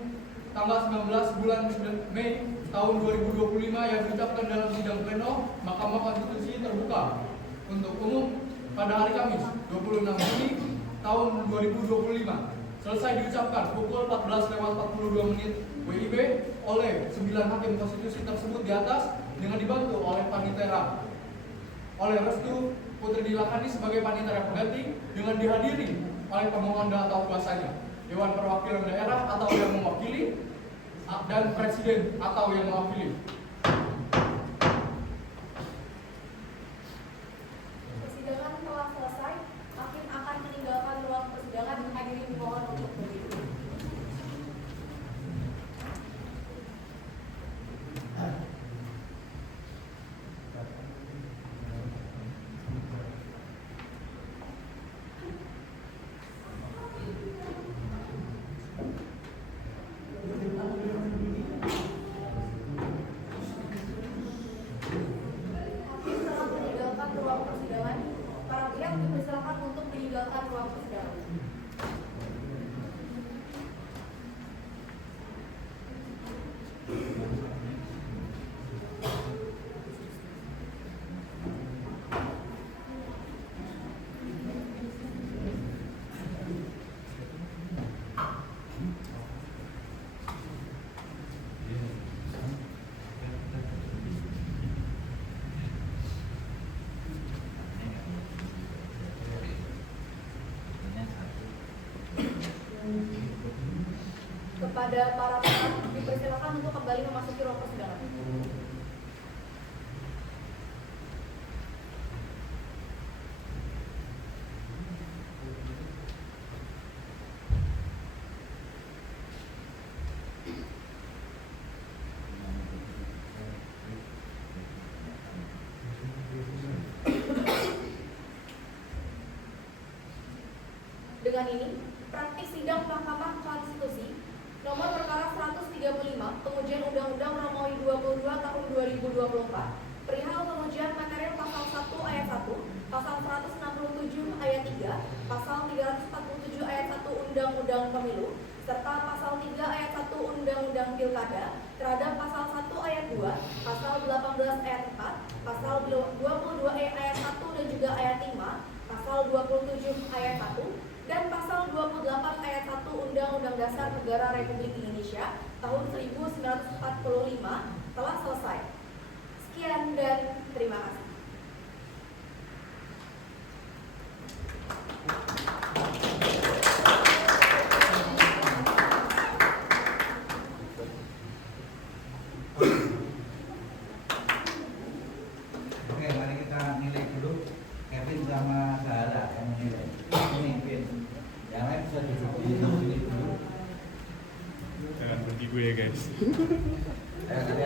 tanggal 19 bulan Mei tahun 2025 yang diucapkan dalam sidang pleno Mahkamah Konstitusi terbuka untuk umum pada hari Kamis 26 Juni tahun 2025. Selesai diucapkan pukul 14.42 WIB oleh 9 hakim konstitusi tersebut di atas dengan dibantu oleh panitera oleh Restu Putri Dilakani sebagai panitera pengganti dengan dihadiri oleh pemohon atau kuasanya, Dewan Perwakilan Daerah atau yang mewakili, dan Presiden atau yang mewakili. Persidangan telah selesai. Hakim akan meninggalkan ruang persidangan dan hadirin dimohon untuk berdiri. Dipersilakan untuk meninggalkan ruang persidangan. Kepada para pihak dipersilakan untuk kembali memasuki ruang persidangan. Dengan ini, praktik sidang Mahkamah Konstitusi Nomor Perkara 135 Pengujian Undang-Undang Romawi 22 Tahun 2024 perihal pengujian material pasal 1 ayat 1, pasal 167 ayat 3, pasal 347 ayat 1 Undang-Undang Pemilu, serta pasal 3 ayat 1 Undang-Undang Pilkada terhadap pasal 1 ayat 2, pasal 18 ayat 4, pasal 22E ayat 1 dan juga ayat 5, pasal 27 ayat 1, dan pasal 28 ayat 1 Undang-Undang Dasar Negara Republik Indonesia tahun 1945 telah selesai. Sekian dan terima kasih. Oke, mari kita nilai dulu. Kevin sama Zahra yang menilai. Ini Kevin. Yang lain bisa duduk dulu. Jangan berhenti gue ya guys. Kalian